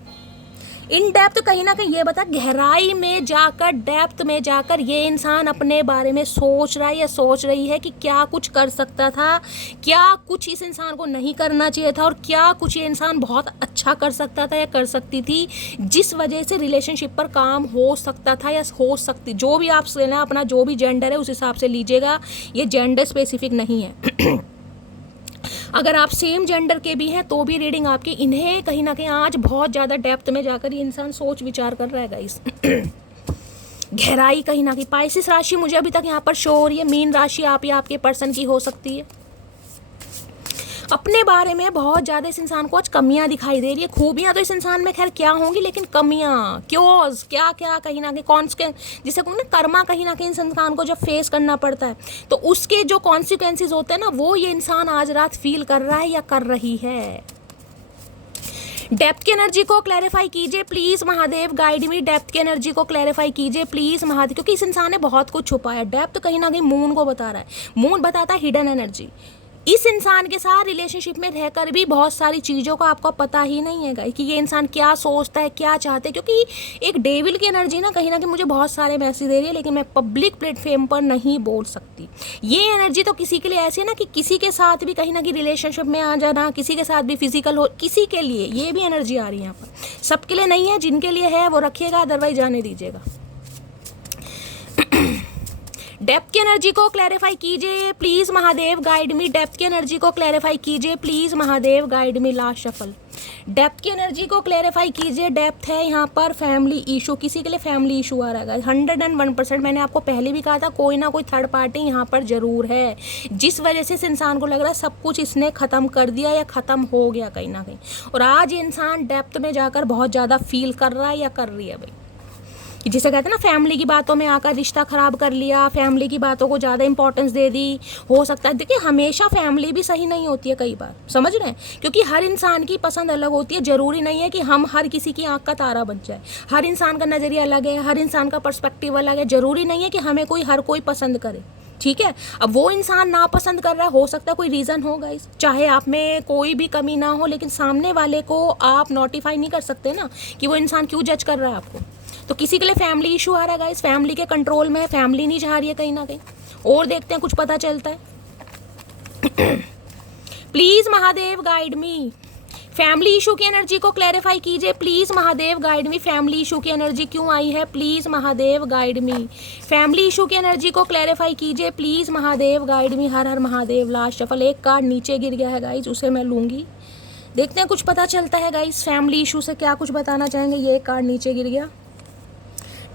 इन डेप्थ। कहीं ना कहीं ये बता, गहराई में जाकर, डेप्थ में जाकर ये इंसान अपने बारे में सोच रहा है या सोच रही है कि क्या कुछ कर सकता था, क्या कुछ इस इंसान को नहीं करना चाहिए था, और क्या कुछ ये इंसान बहुत अच्छा कर सकता था या कर सकती थी, जिस वजह से रिलेशनशिप पर काम हो सकता था या हो सकती। जो भी आप लेना, अपना जो भी जेंडर है उस हिसाब से लीजिएगा, ये जेंडर स्पेसिफिक नहीं है। अगर आप सेम जेंडर के भी हैं तो भी रीडिंग आपकी। इन्हें कहीं ना कहीं आज बहुत ज़्यादा डेप्थ में जाकर ये इंसान सोच विचार कर रहा है गाइस। गहराई कहीं ना कहीं। स्पाइसिस राशि मुझे अभी तक यहाँ पर शो हो रही है, मीन राशि आप या आपके पर्सन की हो सकती है। अपने बारे में बहुत ज़्यादा इस इंसान को आज कमियां दिखाई दे रही है। खूबियां तो इस इंसान में खैर क्या होंगी, लेकिन कमियां, क्योज, क्या क्या कहीं ना कहीं कॉन्सिक्वेंस, जिसे कहूँ ना कर्मा, कहीं ना कहीं इस इंसान को जब फेस करना पड़ता है तो उसके जो कॉन्सिक्वेंसेज होते हैं ना, वो ये इंसान आज रात फील कर रहा है या कर रही है। डेप्थ की एनर्जी को क्लैरिफाई कीजिए please Mahadev, guide me. Depth की एनर्जी को क्लैरिफाई कीजिए प्लीज महादेव, क्योंकि इस इंसान ने बहुत कुछ छुपाया। डेप्थ कहीं ना कहीं मून को बता रहा है, मून बताता है हिडन एनर्जी। इस इंसान के साथ रिलेशनशिप में रहकर भी बहुत सारी चीज़ों का आपको पता ही नहीं है गाइस कि ये इंसान क्या सोचता है, क्या चाहते हैं, क्योंकि एक डेविल की एनर्जी ना कहीं मुझे बहुत सारे मैसेज दे रही है, लेकिन मैं पब्लिक प्लेटफॉर्म पर नहीं बोल सकती। ये एनर्जी तो किसी के लिए ऐसी है ना कि किसी के साथ भी कहीं ना कहीं रिलेशनशिप में आ जाना, किसी के साथ भी फिजिकल हो, किसी के लिए ये भी एनर्जी आ रही है यहाँ पर। सबके लिए नहीं है, जिनके लिए है वो रखिएगा, अदरवाइज जाने दीजिएगा। डेप्थ की एनर्जी को क्लैरिफाई कीजिए please Mahadev, guide me. Depth की एनर्जी को क्लैरिफाई कीजिए please Mahadev, guide me. Last shuffle. Depth की एनर्जी को क्लैरिफाई कीजिए। डेप्थ है यहाँ पर फैमिली इशू, किसी के लिए फैमिली इशू आ रहा है 101%। मैंने आपको पहले भी कहा था कोई ना कोई थर्ड पार्टी यहाँ पर जरूर है, जिस वजह से इस इंसान को लग रहा है सब कुछ इसने ख़त्म कर दिया या ख़त्म हो गया कहीं ना कहीं। और आज ये इंसान डेप्थ में जाकर बहुत ज़्यादा फील कर रहा है या कर रही है भाई, जिसे कहते हैं ना फैमिली की बातों में आकर रिश्ता ख़राब कर लिया, फैमिली की बातों को ज़्यादा इंपॉर्टेंस दे दी। हो सकता है, देखिए हमेशा फैमिली भी सही नहीं होती है कई बार, समझ रहे हैं, क्योंकि हर इंसान की पसंद अलग होती है। ज़रूरी नहीं है कि हम हर किसी की आंख का तारा बन जाए। हर इंसान का नज़रिया अलग है, हर इंसान का पर्सपेक्टिव अलग है। ज़रूरी नहीं है कि हमें हर कोई पसंद करे, ठीक है। अब वो इंसान ना पसंद कर रहा है, हो सकता है कोई रीज़न हो गाइस, चाहे आप में कोई भी कमी ना हो, लेकिन सामने वाले को आप नोटिफाई नहीं कर सकते ना कि वो इंसान क्यों जज कर रहा है आपको। तो किसी के लिए फैमिली इशू आ रहा है गाइस, फैमिली के कंट्रोल में है, फैमिली नहीं चाह रही है कहीं ना कहीं। और देखते हैं कुछ पता चलता है। Please Mahadev guide me. Family issue की एनर्जी को क्लैरिफाई कीजिए please Mahadev, guide me. Family issue की एनर्जी क्यों आई है, please Mahadev guide me. Family issue की एनर्जी को क्लैरिफाई कीजिए please Mahadev, guide me. Har Har Mahadev. Last shuffle. एक कार्ड नीचे गिर गया है गाइस, उसे मैं लूंगी। देखते हैं कुछ पता चलता है गाइस, फैमिली इशू से क्या कुछ बताना चाहेंगे। ये कार्ड नीचे गिर गया।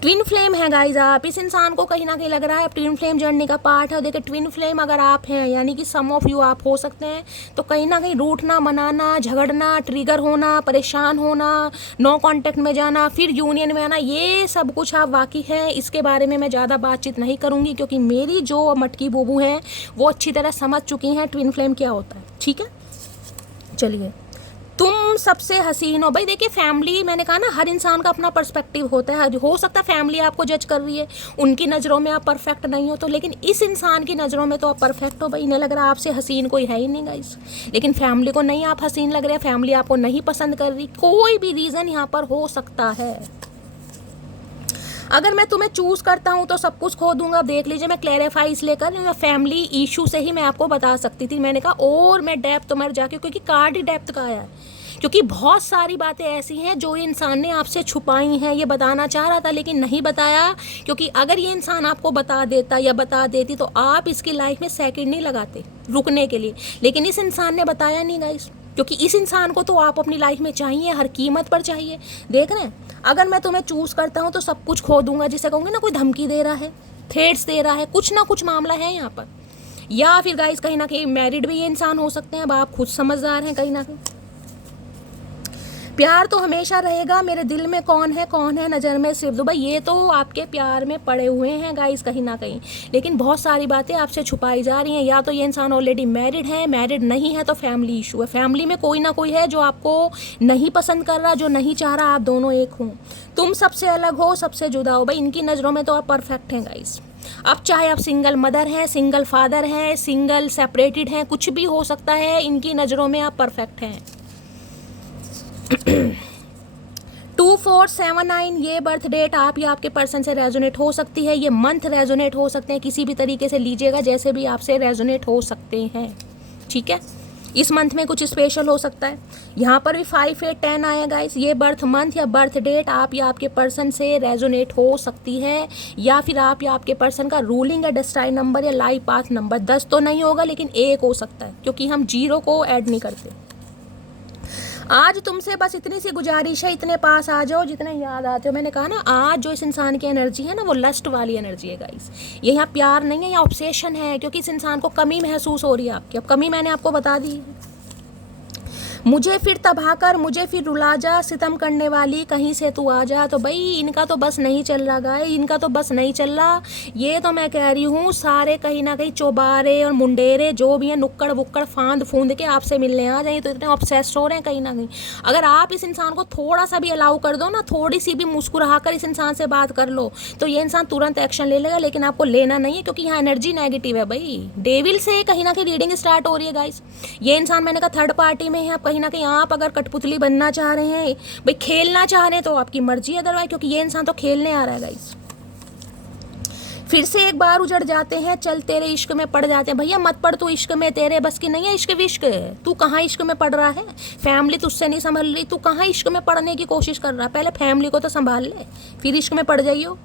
ट्विन फ्लेम है गाइज, आप इस इंसान को कहीं ना कहीं लग रहा है ट्विन फ्लेम जर्नी का पार्ट है। देखिए ट्विन फ्लेम अगर आप हैं, यानी कि सम ऑफ यू आप हो सकते हैं, तो कहीं ना कहीं रूठना, मनाना, झगड़ना, ट्रिगर होना, परेशान होना, नो कांटेक्ट में जाना, फिर यूनियन में आना, ये सब कुछ आप वाकई है। इसके बारे में मैं ज़्यादा बातचीत नहीं करूँगी, क्योंकि मेरी जो मटकी बूबू हैं वो अच्छी तरह समझ चुकी हैं ट्विन फ्लेम क्या होता है, ठीक है। चलिए, तुम सबसे हसीन हो भाई। देखिए फैमिली, मैंने कहा ना हर इंसान का अपना पर्सपेक्टिव होता है। हो सकता है फैमिली आपको जज कर रही है, उनकी नज़रों में आप परफेक्ट नहीं हो, तो लेकिन इस इंसान की नज़रों में तो आप परफेक्ट हो भाई। इन्हें लग रहा है आपसे हसीन कोई है ही नहीं गाइस, लेकिन फैमिली को नहीं आप हसीन लग रहे हैं, फैमिली आपको नहीं पसंद कर रही। कोई भी रीज़न यहाँ पर हो सकता है। अगर मैं तुम्हें चूज़ करता हूँ तो सब कुछ खो दूंगा। अब देख लीजिए, मैं क्लैरिफाई इसलिए कर रही हूँ, फैमिली इशू से ही मैं आपको बता सकती थी। मैंने कहा और मैं डेप्थ मर जाके, क्योंकि कार्ड ही डेप्थ का आया है, क्योंकि बहुत सारी बातें ऐसी हैं जो ये इंसान ने आपसे छुपाई हैं। ये बताना चाह रहा था लेकिन नहीं बताया, क्योंकि अगर ये इंसान आपको बता देता या बता देती तो आप इसकी लाइफ में सेकंड नहीं लगाते रुकने के लिए। लेकिन इस इंसान ने बताया नहीं गाइस, क्योंकि इस इंसान को तो आप अपनी लाइफ में चाहिए, हर कीमत पर चाहिए। देख रहे हैं, अगर मैं तुम्हें चूज़ करता हूँ तो सब कुछ खो दूंगा, जिसे कहूँगी ना कोई धमकी दे रहा है, थ्रेट्स दे रहा है, कुछ ना कुछ मामला है यहाँ पर। या फिर गाइस कहीं ना कहीं मैरिड भी ये इंसान हो सकते हैं। अब आप खुद समझदार हैं कहीं ना कहीं। प्यार तो हमेशा रहेगा, मेरे दिल में कौन है नज़र में सिर्फ दो। भाई ये तो आपके प्यार में पड़े हुए हैं गाइस कहीं ना कहीं, लेकिन बहुत सारी बातें आपसे छुपाई जा रही हैं। या तो ये इंसान ऑलरेडी मैरिड है, मैरिड नहीं है तो फैमिली इशू है। फैमिली में कोई ना कोई है जो आपको नहीं पसंद कर रहा, जो नहीं चाह रहा आप दोनों एक हों। तुम सबसे अलग हो, सबसे जुदा हो। भाई इनकी नज़रों में तो आप परफेक्ट हैं गाइस। अब चाहे आप सिंगल मदर हैं, सिंगल फादर हैं, सिंगल सेपरेटेड हैं, कुछ भी हो सकता है, इनकी नज़रों में आप परफेक्ट हैं। 2479 ये बर्थ डेट आप या आपके पर्सन से रेजोनेट हो सकती है। ये मंथ रेजोनेट हो सकते हैं, किसी भी तरीके से लीजिएगा जैसे भी आपसे रेजोनेट हो सकते हैं, ठीक है। इस मंथ में कुछ स्पेशल हो सकता है। यहाँ पर भी 5, 8, 10 आया गाइस। ये बर्थ मंथ या बर्थ डेट आप या आपके पर्सन से रेजोनेट हो सकती है, या फिर आप या आपके पर्सन का रूलिंग या डेस्टाइन नंबर या लाइफ पाथ नंबर 10 तो नहीं होगा, लेकिन 1 हो सकता है, क्योंकि हम 0 को ऐड नहीं करते। आज तुमसे बस इतनी सी गुजारिश है, इतने पास आ जाओ जितने याद आते हो। मैंने कहा ना, आज जो इस इंसान की एनर्जी है ना, वो लस्ट वाली एनर्जी है गाइस। ये यहाँ प्यार नहीं है, यहाँ ऑब्सेशन है, क्योंकि इस इंसान को कमी महसूस हो रही है आपकी। अब कमी मैंने आपको बता दी है। मुझे फिर तबाह कर, मुझे फिर रुला जा, सितम करने वाली कहीं से तू आ जा। तो भाई इनका तो बस नहीं चल रहा गाय, इनका तो बस नहीं चल रहा। ये तो मैं कह रही हूँ, सारे कहीं ना कहीं चौबारे और मुंडेरे जो भी हैं, नुक्कड़ बुक्कड़ फांद फूंद के आपसे मिलने आ जाए। तो इतने ऑब्सेस्ड हो रहे हैं कहीं ना कहीं। अगर आप इस इंसान को थोड़ा सा भी अलाउ कर दो ना, थोड़ी सी भी मुस्कुरा कर इस इंसान से बात कर लो, तो ये इंसान तुरंत एक्शन ले लेगा। लेकिन आपको लेना नहीं है, क्योंकि यहाँ एनर्जी नेगेटिव है भाई। डेविल से कहीं ना कहीं रीडिंग स्टार्ट हो रही है गाइस। ये इंसान मैंने कहा थर्ड पार्टी में है। कहीं ना कहीं आप अगर कठपुतली बनना चाह रहे हैं भाई, खेलना चाह रहे हैं, तो आपकी मर्जी है। अदरवाइज क्योंकि ये इंसान तो खेलने आ रहा है गाइस। फिर से एक बार उजड़ जाते हैं, चल तेरे इश्क में पड़ जाते हैं। भैया मत पड़ तू इश्क में, तेरे बस की नहीं है इश्क विश्क। तू कहाँ इश्क में पड़ रहा है? फैमिली तुझसे नहीं संभल रही, तू कहाँ इश्क में पड़ने की कोशिश कर रहा है? पहले फैमिली को तो संभाल ले, फिर इश्क में पड़ जाइयो।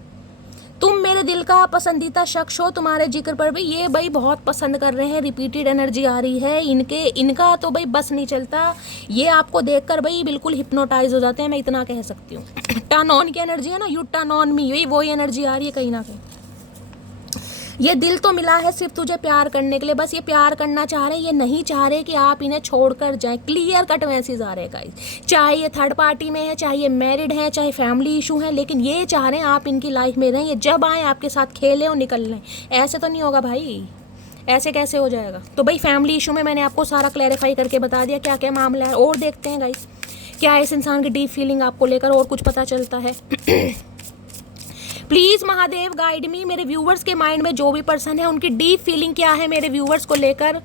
तुम मेरे दिल का पसंदीदा शख्स हो, तुम्हारे जिक्र पर भी ये भाई बहुत पसंद कर रहे हैं। रिपीटेड एनर्जी आ रही है इनका तो भाई बस नहीं चलता। ये आपको देखकर भाई बिल्कुल हिप्नोटाइज हो जाते हैं, मैं इतना कह सकती हूँ। टर्न ऑन की एनर्जी है ना, यू टर्न ऑन मी, यही वही एनर्जी आ रही है कहीं ना कहीं। ये दिल तो मिला है सिर्फ तुझे प्यार करने के लिए, बस ये प्यार करना चाह रहे हैं। ये नहीं चाह रहे कि आप इन्हें छोड़कर जाएं। क्लियर कट मैसेज आ रहे हैं गाइस। चाहे ये थर्ड पार्टी में है, चाहे ये मैरिड है, चाहे फैमिली इशू है, लेकिन ये चाह रहे हैं आप इनकी लाइफ में रहें। ये जब आए आपके साथ खेलें और निकल लें। ऐसे तो नहीं होगा भाई, ऐसे कैसे हो जाएगा? तो भाई फैमिली इशू में मैंने आपको सारा क्लैरिफाई करके बता दिया क्या क्या मामला है। और देखते हैं गाइस क्या इस इंसान की डीप फीलिंग आपको लेकर और कुछ पता चलता है। प्लीज़ महादेव गाइड मी। मेरे व्यूवर्स के माइंड में जो भी पर्सन है, उनकी डीप फीलिंग क्या है मेरे व्यूवर्स को लेकर।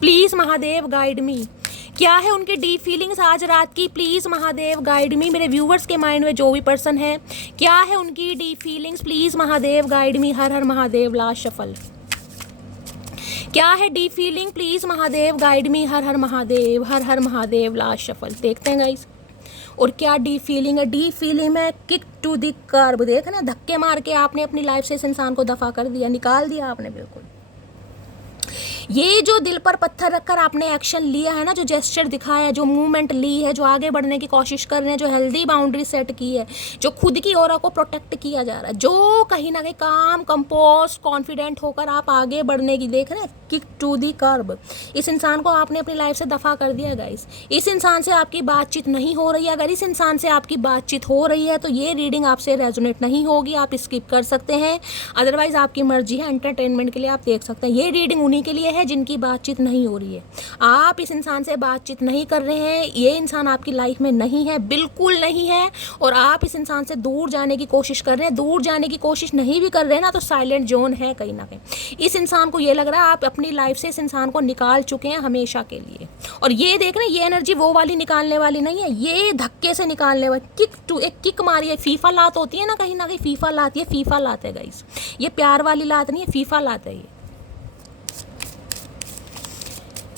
प्लीज़ महादेव गाइड मी। क्या है उनकी डीप फीलिंग्स आज रात की? प्लीज़ महादेव गाइड मी। मेरे व्यूवर्स के माइंड में जो भी पर्सन है, क्या है उनकी deep feelings? Please Mahadev guide me. Har Har Mahadev last shuffle. क्या है deep feeling? Please Mahadev guide me. Har Har Mahadev, her Har Mahadev last shuffle. देखते हैं गाइस और क्या डीप फीलिंग है। डीप फीलिंग में किक टू द कर्ब। देख ना, धक्के मार के आपने अपनी लाइफ से इस इंसान को दफा कर दिया, निकाल दिया आपने बिल्कुल। ये जो दिल पर पत्थर रखकर आपने एक्शन लिया है ना, जो जेस्चर दिखाया है, जो मूवमेंट ली है, जो आगे बढ़ने की कोशिश कर रहे हैं, जो हेल्दी बाउंड्री सेट की है, जो खुद की ऑरा को प्रोटेक्ट किया जा रहा है, जो कहीं ना कहीं काम कंपोस्ट कॉन्फिडेंट होकर आप आगे बढ़ने की देख रहे हैं। Kick to the curb. इस इंसान को आपने अपनी लाइफ से दफा कर दिया गाइस। इस इंसान से आपकी बातचीत नहीं हो रही है। अगर इस इंसान से आपकी बातचीत हो रही है तो ये रीडिंग आपसे रेजोनेट नहीं होगी, आप स्किप कर सकते हैं। अदरवाइज आपकी मर्जी है, एंटरटेनमेंट के लिए आप देख सकते हैं। ये रीडिंग उन्हीं के लिए है जिनकी बातचीत नहीं हो रही है। आप इस इंसान से बातचीत नहीं कर रहे हैं, ये इंसान आपकी लाइफ में नहीं है, बिल्कुल नहीं है। और आप इस इंसान से दूर जाने की कोशिश कर रहे हैं। दूर जाने की कोशिश नहीं भी कर रहे हैं ना, तो साइलेंट जोन है कहीं ना कहीं। इस इंसान को ये लग रहा है आप अपनी लाइफ से इस इंसान को निकाल चुके हैं हमेशा के लिए। और ये देख रहे हैं, ये एनर्जी वो वाली निकालने वाली नहीं है, ये धक्के से निकालने वाली। किक टू, एक किक मारी है। फीफा लात होती है ना, कहीं ना कहीं फीफा लात, ये फीफा लात है गाइस। ये प्यार वाली लात नहीं है, फीफा लात है ये।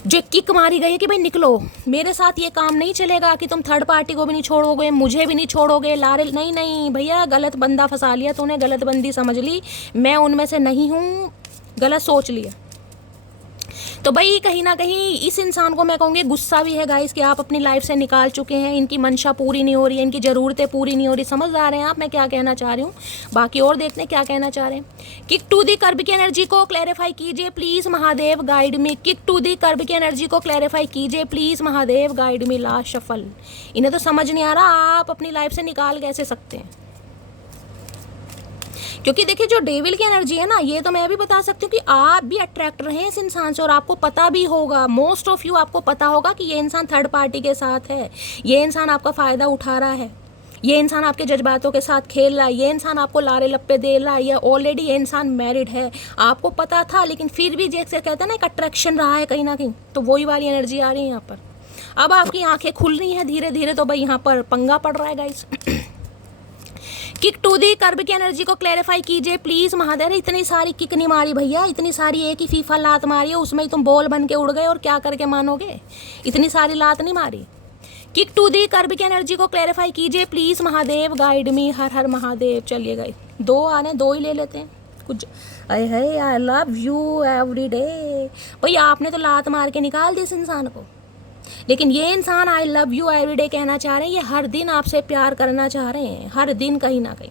जो किक मारी गई है कि भाई निकलो, मेरे साथ ये काम नहीं चलेगा कि तुम थर्ड पार्टी को भी नहीं छोड़ोगे, मुझे भी नहीं छोड़ोगे, लारे नहीं नहीं भैया, गलत बंदा फंसा लिया तूने, गलत बंदी समझ ली, मैं उनमें से नहीं हूँ, गलत सोच लिया। तो भाई कहीं ना कहीं इस इंसान को मैं कहूँगी गुस्सा भी है गाइस कि आप अपनी लाइफ से निकाल चुके हैं। इनकी मंशा पूरी नहीं हो रही है, इनकी ज़रूरतें पूरी नहीं हो रही। समझ आ रहे हैं आप मैं क्या कहना चाह रही हूँ? बाकी और देखते हैं क्या कहना चाह रहे हैं। किक टू दी कर्ब की एनर्जी को क्लैरिफाई कीजिए please Mahadev guide me. Kick to the curb की एनर्जी को क्लैरिफाई कीजिए please Mahadev guide me. Last shuffle. इन्हें तो समझ नहीं आ रहा आप अपनी लाइफ से निकाल कैसे सकते हैं, क्योंकि देखिए जो डेविल की एनर्जी है ना, ये तो मैं भी बता सकती हूँ कि आप भी अट्रैक्ट रहे हैं इस इंसान से। और आपको पता भी होगा, मोस्ट ऑफ यू आपको पता होगा कि ये इंसान थर्ड पार्टी के साथ है, ये इंसान आपका फ़ायदा उठा रहा है, ये इंसान आपके जज्बातों के साथ खेल रहा है, ये इंसान आपको लारे लप्पे दे रहा है, ये ऑलरेडी ये इंसान मैरिड है। आपको पता था, लेकिन फिर भी जैसे कहते हैं ना, एक अट्रैक्शन रहा है कहीं ना कहीं, तो वही वाली एनर्जी आ रही है यहाँ पर। अब आपकी आंखें खुल रही हैं धीरे धीरे, तो भाई यहाँ पर पंगा पड़ रहा है guys. Kick to the curb की एनर्जी को क्लैरिफाई कीजिए प्लीज़ महादेव। इतनी सारी किक नहीं मारी भैया, इतनी सारी एक ही फीफा लात मारी है, उसमें ही तुम बॉल बन के उड़ गए और क्या करके मानोगे? इतनी सारी लात नहीं मारी। किक टू दी कर्ब की एनर्जी को क्लैरिफाई कीजिए please Mahadev guide me. Har Har Mahadev. चलिए गए, दो आ रहे, दो ही ले लेते हैं कुछ। अरे I love you every day. भाई आपने तो लात मार के निकाल दी इस इंसान को। लेकिन ये इंसान आई लव यू एवरीडे कहना चाह रहे हैं, ये हर दिन आपसे प्यार करना चाह रहे हैं, हर दिन कहीं ना कहीं।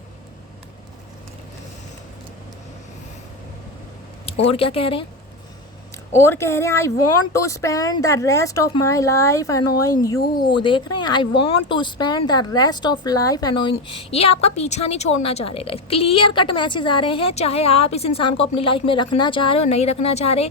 और क्या कह रहे हैं, और कह रहे हैं I want to spend the rest of my life annoying you. देख रहे हैं, I want to spend the rest of life annoying. ये आपका पीछा नहीं छोड़ना चाह रहे गाइस, क्लियर कट मैसेज आ रहे हैं। चाहे आप इस इंसान को अपनी लाइफ में रखना चाह रहे हो, नहीं रखना चाह रहे,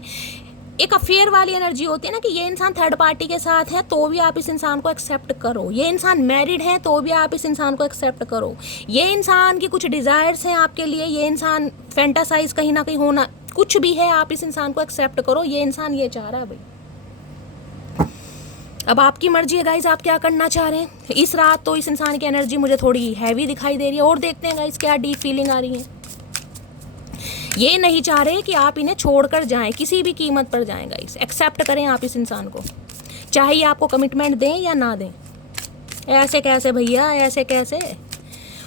एक अफेयर वाली एनर्जी होती है ना कि ये इंसान थर्ड पार्टी के साथ है तो भी आप इस इंसान को एक्सेप्ट करो, ये इंसान मैरिड है तो भी आप इस इंसान को एक्सेप्ट करो, ये इंसान की कुछ डिज़ायर्स हैं आपके लिए, ये इंसान फैंटासाइज कहीं ना कहीं होना, कुछ भी है, आप इस इंसान को एक्सेप्ट करो, ये इंसान ये चाह रहा है भाई। अब आपकी मर्जी है गाइज, आप क्या करना चाह रहे हैं। इस रात तो इस इंसान की एनर्जी मुझे थोड़ी हैवी दिखाई दे रही है, और देखते हैं गाइज क्या डीप फीलिंग आ रही है। ये नहीं चाह रहे कि आप इन्हें छोड़कर जाएं, किसी भी कीमत पर जाएं गाइस, एक्सेप्ट करें आप इस इंसान को, चाहे ये आपको कमिटमेंट दें या ना दें। ऐसे कैसे भैया, ऐसे कैसे।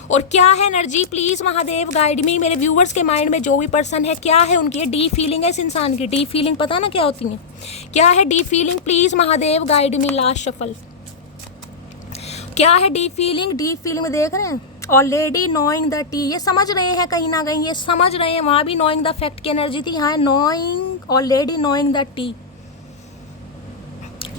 और क्या है एनर्जी, प्लीज़ महादेव गाइड मी। मेरे व्यूवर्स के माइंड में जो भी पर्सन है, क्या है उनकी डीप फीलिंग है इस इंसान की। डीप फीलिंग पता ना क्या होती है, क्या है deep feeling, please Mahadev guide me. Last shuffle, क्या है डीप फीलिंग। डीप फीलिंग में देख रहे हैं ऑलरेडी नोइंग द टी, ये समझ रहे हैं कहीं ना कहीं, ये समझ रहे हैं। वहाँ भी नोइंग द फैक्ट की एनर्जी थी, यहाँ knowing, already knowing the T,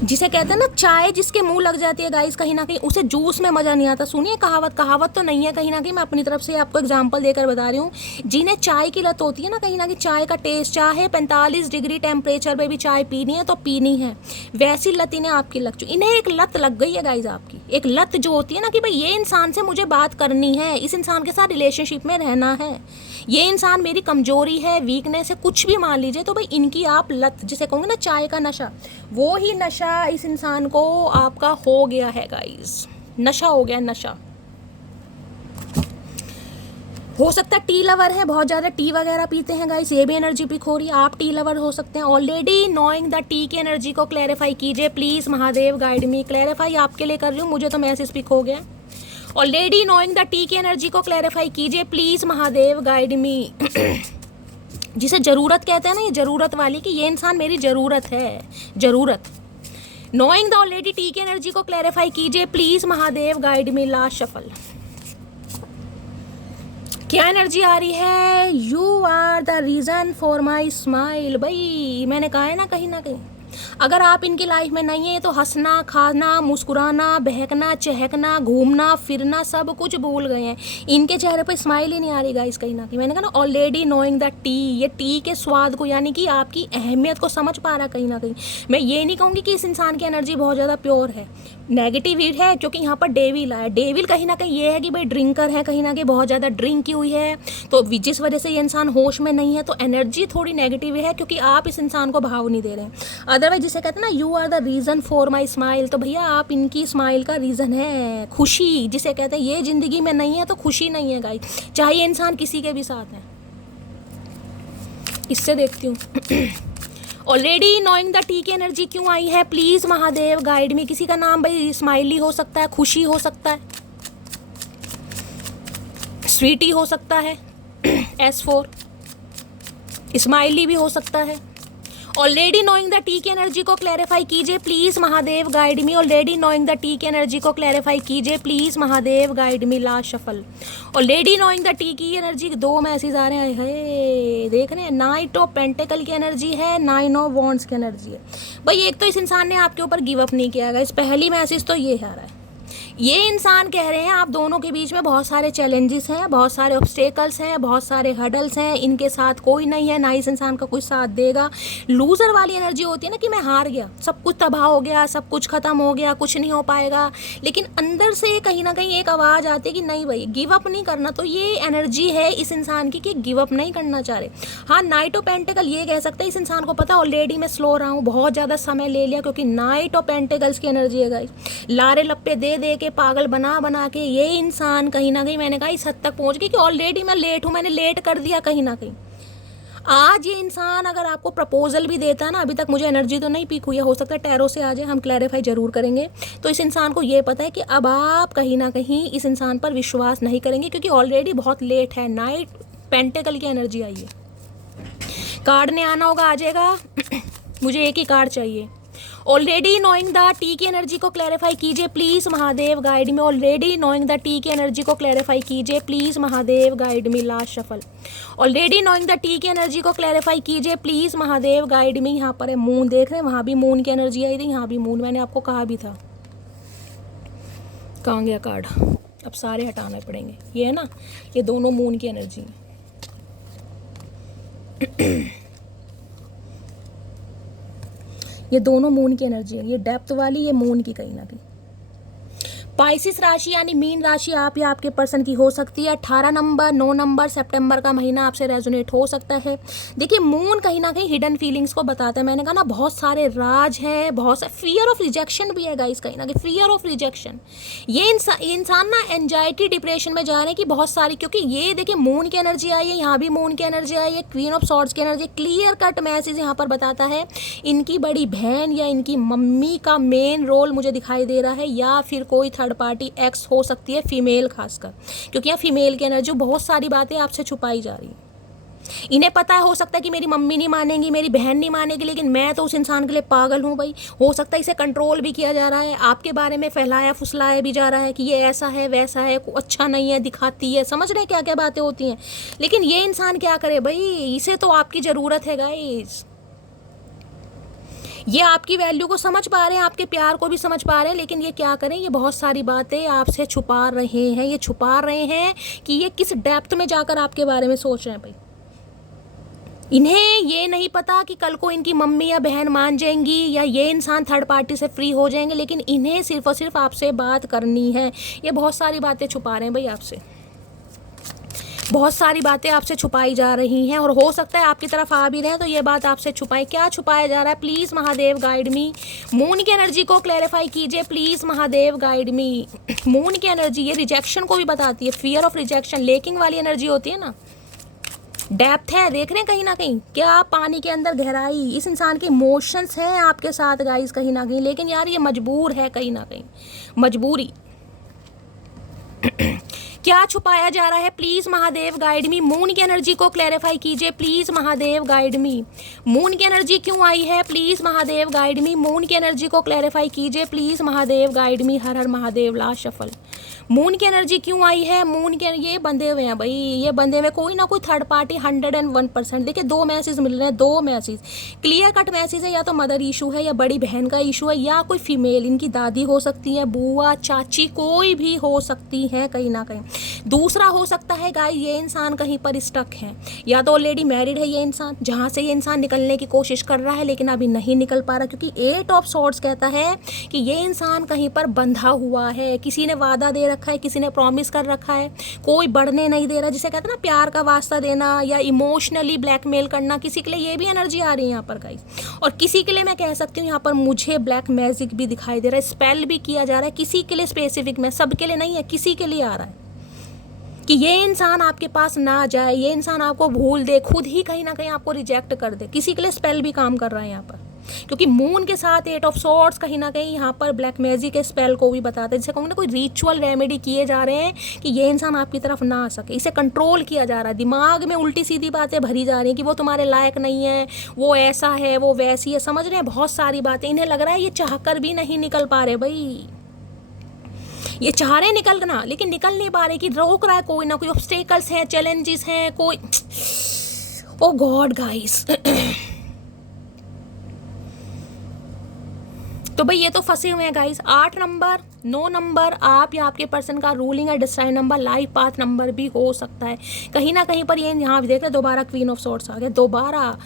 जिसे कहते हैं ना चाय जिसके मुंह लग जाती है गाइस, कहीं ना कहीं उसे जूस में मज़ा नहीं आता। सुनिए, कहावत तो नहीं है, कहीं ना कहीं मैं अपनी तरफ से आपको एग्जांपल देकर बता रही हूँ। जिन्हें चाय की लत होती है ना, कहीं ना कहीं चाय का टेस्ट, चाहे 45 डिग्री टेम्परेचर पे भी चाय पीनी है तो पीनी है, वैसी लत इन्हें आपकी लग चुकी। इन्हें एक लत लग गई है गाइस आपकी, एक लत जो होती है ना कि भाई ये इंसान से मुझे बात करनी है, इस इंसान के साथ रिलेशनशिप में रहना है, ये इंसान मेरी कमजोरी है, वीकनेस है, कुछ भी मान लीजिए, तो भाई इनकी आप लत, जिसे कहूँगे ना चाय का नशा, वो ही नशा इस इंसान को आपका हो गया है गाइस, नशा हो गया, नशा। हो सकता है टी लवर है, बहुत ज़्यादा टी वगैरह पीते हैं गाइस, ये भी एनर्जी पिक हो रही है, आप टी लवर हो सकते हैं। ऑलरेडी नोइंग द टी की एनर्जी को क्लैरिफाई कीजिए please Mahadev guide me. Clarify आपके लिए कर रही हूँ, मुझे तो मैसेज पिक हो गया। ऑलरेडी नोइंग द टी की एनर्जी को क्लैरिफाई कीजिए प्लीज़ महादेव गाइड मी। जिसे ज़रूरत कहते हैं ना, ये ज़रूरत वाली, कि ये इंसान मेरी ज़रूरत है, ज़रूरत। नोइंग द ऑलरेडी टी की एनर्जी को क्लैरिफाई कीजिए please Mahadev guide me. Last shuffle, क्या एनर्जी आ रही है, you are the reason for my smile. भाई मैंने कहा है ना, कहीं ना कहीं अगर आप इनकी लाइफ में नहीं है तो हंसना, खाना, मुस्कुराना, बहकना, चहकना, घूमना फिरना सब कुछ भूल गए हैं। इनके चेहरे पर स्माइल ही नहीं आ रही गाइस, कहीं ना कहीं। मैंने कहा ना ऑलरेडी नोइंग द टी, ये टी के स्वाद को, यानी कि आपकी अहमियत को समझ पा रहा कहीं ना कहीं। मैं ये नहीं कहूँगी कि इस इंसान की एनर्जी बहुत ज़्यादा प्योर है, नेगेटिव है, क्योंकि यहाँ पर डेविल आया। डेविल कहीं ना कहीं ये है कि भाई ड्रिंकर है, कहीं ना कहीं बहुत ज़्यादा ड्रिंक की हुई है, तो जिस वजह से ये इंसान होश में नहीं है, तो एनर्जी थोड़ी नेगेटिव है, क्योंकि आप इस इंसान को भाव नहीं दे रहे हैं। अदरवाइज जिसे कहते हैं ना you are the reason for my smile, तो भैया आप इनकी स्माइल का रीज़न है, खुशी जिसे कहते हैं। ये ज़िंदगी में नहीं है तो खुशी नहीं है गाइस, चाहे ये इंसान किसी के भी साथ है। इससे देखती हूँ ऑलरेडी नोइंग द टी की एनर्जी क्यों आई है, प्लीज़ महादेव गाइड में। किसी का नाम भाई स्माइली हो सकता है, खुशी हो सकता है, स्वीटी हो सकता है, S4 स्माइली भी हो सकता है। ऑलरेडी नोइंग द टी की एनर्जी को क्लैरिफाई कीजिए please Mahadev guide me. Already knowing the T की एनर्जी को क्लैरिफाई कीजिए please Mahadev guide me. Last shuffle, already knowing the T की एनर्जी, 2 मैसेज आ रहे हैं, देख रहे हैं। नाइट ऑफ पेंटिकल की एनर्जी है, 9 ऑफ वॉन्ड्स की एनर्जी है। भाई एक तो इस इंसान ने आपके ऊपर गिव अप नहीं किया है, इस पहली मैसेज तो ये आ रहा है। ये इंसान कह रहे हैं आप दोनों के बीच में बहुत सारे चैलेंजेस हैं, बहुत सारे ऑब्स्टेकल्स हैं, बहुत सारे हडल्स हैं, इनके साथ कोई नहीं है, ना इस इंसान का कोई साथ देगा। लूज़र वाली एनर्जी होती है ना कि मैं हार गया, सब कुछ तबाह हो गया, सब कुछ ख़त्म हो गया, कुछ नहीं हो पाएगा। लेकिन अंदर से कहीं ना कहीं एक आवाज़ आती है कि नहीं भाई गिव अप नहीं करना। तो ये एनर्जी है इस इंसान की कि गिव अप नहीं करना चाह रहे। हाँ, नाइट ऑफ पेंटिकल ये कह सकते हैं इस इंसान को पता ऑलरेडी मैं स्लो रहा हूँ, बहुत ज़्यादा समय ले लिया, क्योंकि नाइट ऑफ पेंटिकल्स की एनर्जी है गाइस। लारे लप्पे दे दे के, पागल बना बना के ये इंसान कहीं ना कहीं, मैंने कहा इस हद तक पहुंच गई कि ऑलरेडी मैं लेट हूं, मैंने लेट कर दिया कहीं ना कहीं। आज ये इंसान अगर आपको प्रपोजल भी देता है ना, अभी तक मुझे एनर्जी तो नहीं पीक हुई है, हो सकता है टैरो से आ जाए, हम क्लैरिफाई जरूर करेंगे। तो इस इंसान को ये पता है कि अब आप कहीं ना कहीं इस इंसान पर विश्वास नहीं करेंगे, क्योंकि ऑलरेडी बहुत लेट है। नाइट पेंटिकल की एनर्जी आई है, कार्ड ने आना होगा, आ जाएगा। मुझे एक ही कार्ड चाहिए। ऑलरेडी नोइंग द टी की एनर्जी को क्लैरिफाई कीजिए please Mahadev guide me. Already knowing the T की एनर्जी को क्लैरिफाई कीजिए please Mahadev guide me. Last shuffle. Already knowing the T की एनर्जी को क्लैरिफाई कीजिए प्लीज महादेव गाइड मी। यहाँ पर है मून, देख रहे हैं वहां भी मून की एनर्जी आई थी, यहाँ भी मून, मैंने आपको कहा भी था। कहाँ गया कार्ड? अब सारे हटाने पड़ेंगे। ये है ना, ये दोनों मून की एनर्जी है। ये दोनों मून की एनर्जी है, ये डेप्थ वाली, ये मून की कहीं ना कहीं। पाइसिस राशि यानी मीन राशि आप या आपके पर्सन की हो सकती है। 18 नंबर 9 नंबर सितंबर का महीना आपसे रेजोनेट हो सकता है। देखिए मून कहीं ना कहीं हिडन फीलिंग्स को बताता है। मैंने कहा ना बहुत सारे राज हैं, बहुत सारे फियर ऑफ रिजेक्शन भी है गाइस, कहीं ना कहीं फियर ऑफ रिजेक्शन। ये इंसान ना एंजाइटी डिप्रेशन में जा रहे हैं कि बहुत सारी, क्योंकि ये देखिए मून की एनर्जी आई है, यहाँ भी मून की एनर्जी आई है, क्वीन ऑफ सॉर्ड्स की एनर्जी। क्लियर कट मैसेज यहाँ पर बताता है इनकी बड़ी बहन या इनकी मम्मी का मेन रोल मुझे दिखाई दे रहा है, या फिर कोई थर्ड पार्टी एक्स हो सकती है, फीमेल खासकर, क्योंकि यहाँ फीमेल की एनर्जी, बहुत सारी बातें आपसे छुपाई जा रही है। इन्हें पता है, हो सकता है कि मेरी मम्मी नहीं मानेंगी, मेरी बहन नहीं मानेगी, लेकिन मैं तो उस इंसान के लिए पागल हूँ भाई। हो सकता है इसे कंट्रोल भी किया जा रहा है, आपके बारे में फैलाया फुसलाया भी जा रहा है कि ये ऐसा है वैसा है, अच्छा नहीं है, दिखाती है, समझ रहे हैं क्या क्या बातें होती हैं। लेकिन ये इंसान क्या करे भाई, इसे तो आपकी ज़रूरत है गाइस। ये आपकी वैल्यू को समझ पा रहे हैं, आपके प्यार को भी समझ पा रहे हैं, लेकिन ये क्या करें, ये बहुत सारी बातें आपसे छुपा रहे हैं। ये छुपा रहे हैं कि ये किस डेप्थ में जाकर आपके बारे में सोच रहे हैं भाई। इन्हें ये नहीं पता कि कल को इनकी मम्मी या बहन मान जाएंगी या ये इंसान थर्ड पार्टी से फ्री हो जाएंगे, लेकिन इन्हें सिर्फ और सिर्फ आपसे बात करनी है। ये बहुत सारी बातें छुपा रहे हैं भाई आपसे, बहुत सारी बातें आपसे छुपाई जा रही हैं, और हो सकता है आपकी तरफ आ भी रहे हैं तो ये बात आपसे छुपाई। क्या छुपाया जा रहा है please Mahadev guide me. Moon की एनर्जी को क्लैरिफाई कीजिए please Mahadev guide me. Moon की एनर्जी ये रिजेक्शन को भी बताती है, फियर ऑफ रिजेक्शन, लेकिंग वाली एनर्जी होती है ना, डेप्थ है, देख रहे हैं कहीं ना कहीं क्या पानी के अंदर गहराई। इस इंसान के इमोशंस हैं आपके साथ गाइस कहीं ना कहीं, लेकिन यार ये मजबूर है कहीं ना कहीं, मजबूरी। क्या छुपाया जा रहा है please Mahadev guide me. Moon की एनर्जी को क्लैरिफाई कीजिए please Mahadev guide me. Moon की एनर्जी क्यों आई है please Mahadev guide me. Moon की एनर्जी को क्लैरिफाई कीजिए please Mahadev guide me. Har Har Mahadev. Last shuffle. Moon की एनर्जी क्यों आई है, मून के ये बंधे हुए हैं भाई, ये बंधे हुए कोई ना कोई थर्ड पार्टी 101%। देखिए 2 मैसेज मिल रहे हैं, 2 मैसेज क्लियर कट मैसेज है, या तो मदर इशू है या बड़ी बहन का इशू है, या कोई फीमेल, इनकी दादी हो सकती है, बुआ, चाची, कोई भी हो सकती है कहीं ना कहीं। दूसरा हो सकता है गाइस ये इंसान कहीं पर स्टक है, या तो ऑलरेडी मैरिड है ये इंसान, जहाँ से ये इंसान निकलने की कोशिश कर रहा है लेकिन अभी नहीं निकल पा रहा, क्योंकि 8 ऑफ सॉर्ड्स कहता है कि ये इंसान कहीं पर बंधा हुआ है। किसी ने वादा दे रखा है, किसी ने प्रॉमिस कर रखा है, कोई बढ़ने नहीं दे रहा, जिसे कहते हैं ना प्यार का वास्ता देना या इमोशनली ब्लैकमेल करना, किसी के लिए ये भी एनर्जी आ रही है यहाँ पर गाइस। और किसी के लिए मैं कह सकती हूँ यहाँ पर मुझे ब्लैक मैजिक भी दिखाई दे रहा है, स्पेल भी किया जा रहा है किसी के लिए स्पेसिफिक में, सबके लिए नहीं है, किसी के लिए आ रहा है कि ये इंसान आपके पास ना जाए, ये इंसान आपको भूल दे, खुद ही कहीं ना कहीं आपको रिजेक्ट कर दे। किसी के लिए स्पेल भी काम कर रहा है यहाँ पर, क्योंकि मून के साथ 8 ऑफ सॉर्ड्स कहीं ना कहीं यहाँ पर ब्लैक मैजिक के स्पेल को भी बताते हैं, जैसे कहूँगा ना कोई रिचुअल रेमेडी किए जा रहे हैं कि ये इंसान आपकी तरफ ना आ सके, इसे कंट्रोल किया जा रहा है। दिमाग में उल्टी सीधी बातें भरी जा रही हैं कि वो तुम्हारे लायक नहीं है, वो ऐसा है, वो वैसी है, समझ रहे हैं बहुत सारी बातें। इन्हें लग रहा है ये चाहकर भी नहीं निकल पा रहे भाई, ये चाह रहे निकलना लेकिन निकल नहीं पा रहे, कि रोक रहा है कोई ना कोई, ऑब्स्टेकल्स हैं, चैलेंजेस हैं, कोई। ओ गॉड गाइस तो भाई ये तो फंसे हुए हैं गाइस। 8 नंबर 9 नंबर आप या आपके पर्सन का रूलिंग है destine number, life path number भी हो सकता है कहीं ना कहीं पर। ये यहाँ देख रहे दोबारा क्वीन ऑफ सॉर्ड्स आ गया, दोबारा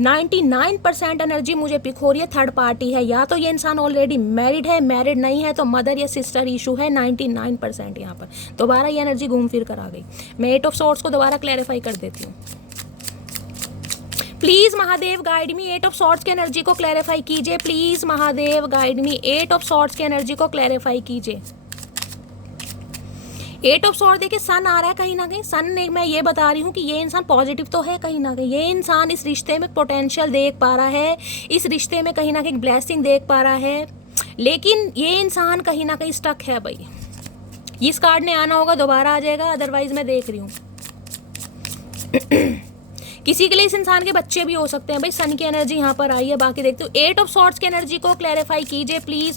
99% एनर्जी मुझे पिक हो रही है थर्ड पार्टी है, या तो ये इंसान ऑलरेडी मैरिड है, मैरिड नहीं है तो मदर या सिस्टर इशू है, 99% यहाँ पर दोबारा ये एनर्जी घूम फिर कर आ गई। मैं 8 ऑफ सॉर्ड्स को दोबारा क्लैरिफाई कर देती हूँ please Mahadev guide me. 8 of swords की एनर्जी को क्लैरिफाई कीजिए please Mahadev guide me. 8 of swords की एनर्जी को क्लैरिफाई कीजिए। 8 ऑफ सॉर्ड देखिए सन आ रहा है कहीं ना कहीं, सन ने मैं ये बता रही हूँ कि ये इंसान पॉजिटिव तो है कहीं ना कहीं, ये इंसान इस रिश्ते में पोटेंशियल देख पा रहा है, इस रिश्ते में कहीं ना कहीं ब्लेसिंग देख पा रहा है, लेकिन ये इंसान कहीं ना कहीं स्टक है भाई। इस कार्ड ने आना होगा दोबारा आ जाएगा, अदरवाइज मैं देख रही हूँ किसी के लिए इस इंसान के बच्चे भी हो सकते हैं। भाई सन की एनर्जी यहाँ पर आई है। बाकी देखते हो 8 ऑफ सॉर्ड्स की एनर्जी को क्लैरिफाई कीजिए प्लीज।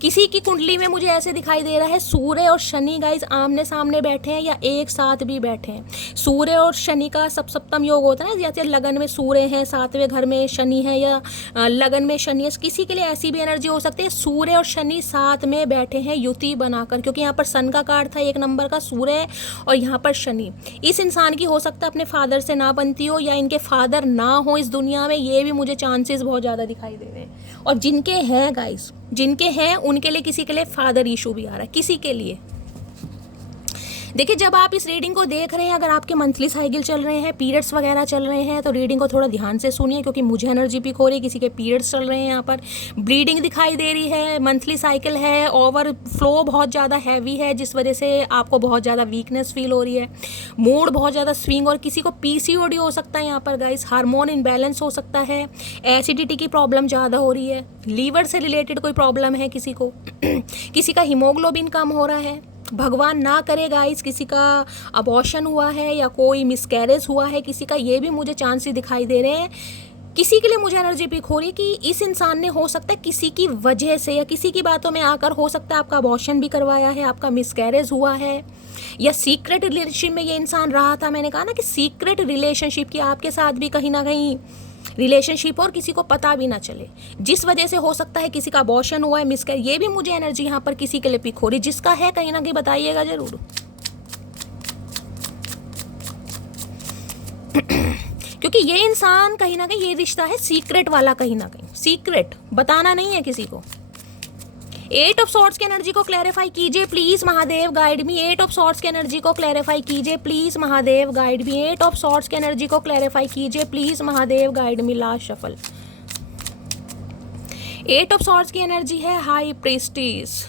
किसी की कुंडली में मुझे ऐसे दिखाई दे रहा है सूर्य और शनि गाइस आमने सामने बैठे हैं या एक साथ भी बैठे हैं। सूर्य और शनि का सप्तम योग होता है ना, जैसे लगन में सूर्य है, 7वें घर में शनि है, या लगन में शनि है। किसी के लिए ऐसी भी एनर्जी हो सकती है सूर्य और शनि साथ में बैठे हैं युति बनाकर, क्योंकि यहाँ पर सन का कार्ड था 1 नंबर का सूर्य और यहाँ पर शनि। इस इंसान की हो सकता है अपने फादर से ना बनती हो या इनके फादर ना हो इस दुनिया में, ये भी मुझे चांसेस बहुत ज़्यादा दिखाई दे रहे हैं। और जिनके हैं गाइस, जिनके हैं उनके लिए किसी के लिए फादर इशू भी आ रहा है किसी के लिए। देखिए जब आप इस रीडिंग को देख रहे हैं, अगर आपके मंथली साइकिल चल रहे हैं, पीरियड्स वगैरह चल रहे हैं, तो रीडिंग को थोड़ा ध्यान से सुनिए, क्योंकि मुझे एनर्जी पिक हो रही है। किसी के पीरियड्स चल रहे हैं, यहाँ पर ब्लीडिंग दिखाई दे रही है, मंथली साइकिल है, ओवर फ्लो बहुत ज़्यादा हैवी है, जिस वजह से आपको बहुत ज़्यादा वीकनेस फील हो रही है, मूड बहुत ज़्यादा स्विंग, और किसी को पीसीओडी हो सकता है यहाँ पर गाइस, हार्मोन इम्बैलेंस हो सकता है, एसिडिटी की प्रॉब्लम ज़्यादा हो रही है, लीवर से रिलेटेड कोई प्रॉब्लम है किसी को, किसी का हीमोग्लोबिन कम हो रहा है, भगवान ना करे गाइस किसी का अबॉर्शन हुआ है या कोई मिसकैरेज हुआ है किसी का, ये भी मुझे चांसेस दिखाई दे रहे हैं। किसी के लिए मुझे एनर्जी पिक हो रही है कि इस इंसान ने हो सकता है किसी की वजह से या किसी की बातों में आकर हो सकता है आपका अबॉर्शन भी करवाया है, आपका मिसकैरेज हुआ है, या सीक्रेट रिलेशनशिप में ये इंसान रहा था। मैंने कहा ना कि सीक्रेट रिलेशनशिप की आपके साथ भी कहीं ना कहीं रिलेशनशिप और किसी को पता भी ना चले, जिस वजह से हो सकता है किसी का अबॉर्शन हुआ है, मिसकैरेज, ये भी मुझे एनर्जी यहाँ पर किसी के लिए पिक हो रही। जिसका है कहीं ना कहीं बताइएगा जरूर। क्योंकि ये इंसान कहीं ना कहीं, ये रिश्ता है सीक्रेट वाला, कहीं ना कहीं सीक्रेट, बताना नहीं है किसी को। 8 ऑफ सॉर्ड्स की एनर्जी को क्लैरिफाई कीजिए please Mahadev, guide me. 8 of swords की एनर्जी को क्लैरिफाई कीजिए please Mahadev, guide me. 8 of swords की एनर्जी को क्लैरिफाई कीजिए please Mahadev, guide me. Last shuffle. 8 of swords की एनर्जी है हाई प्रीस्टिस।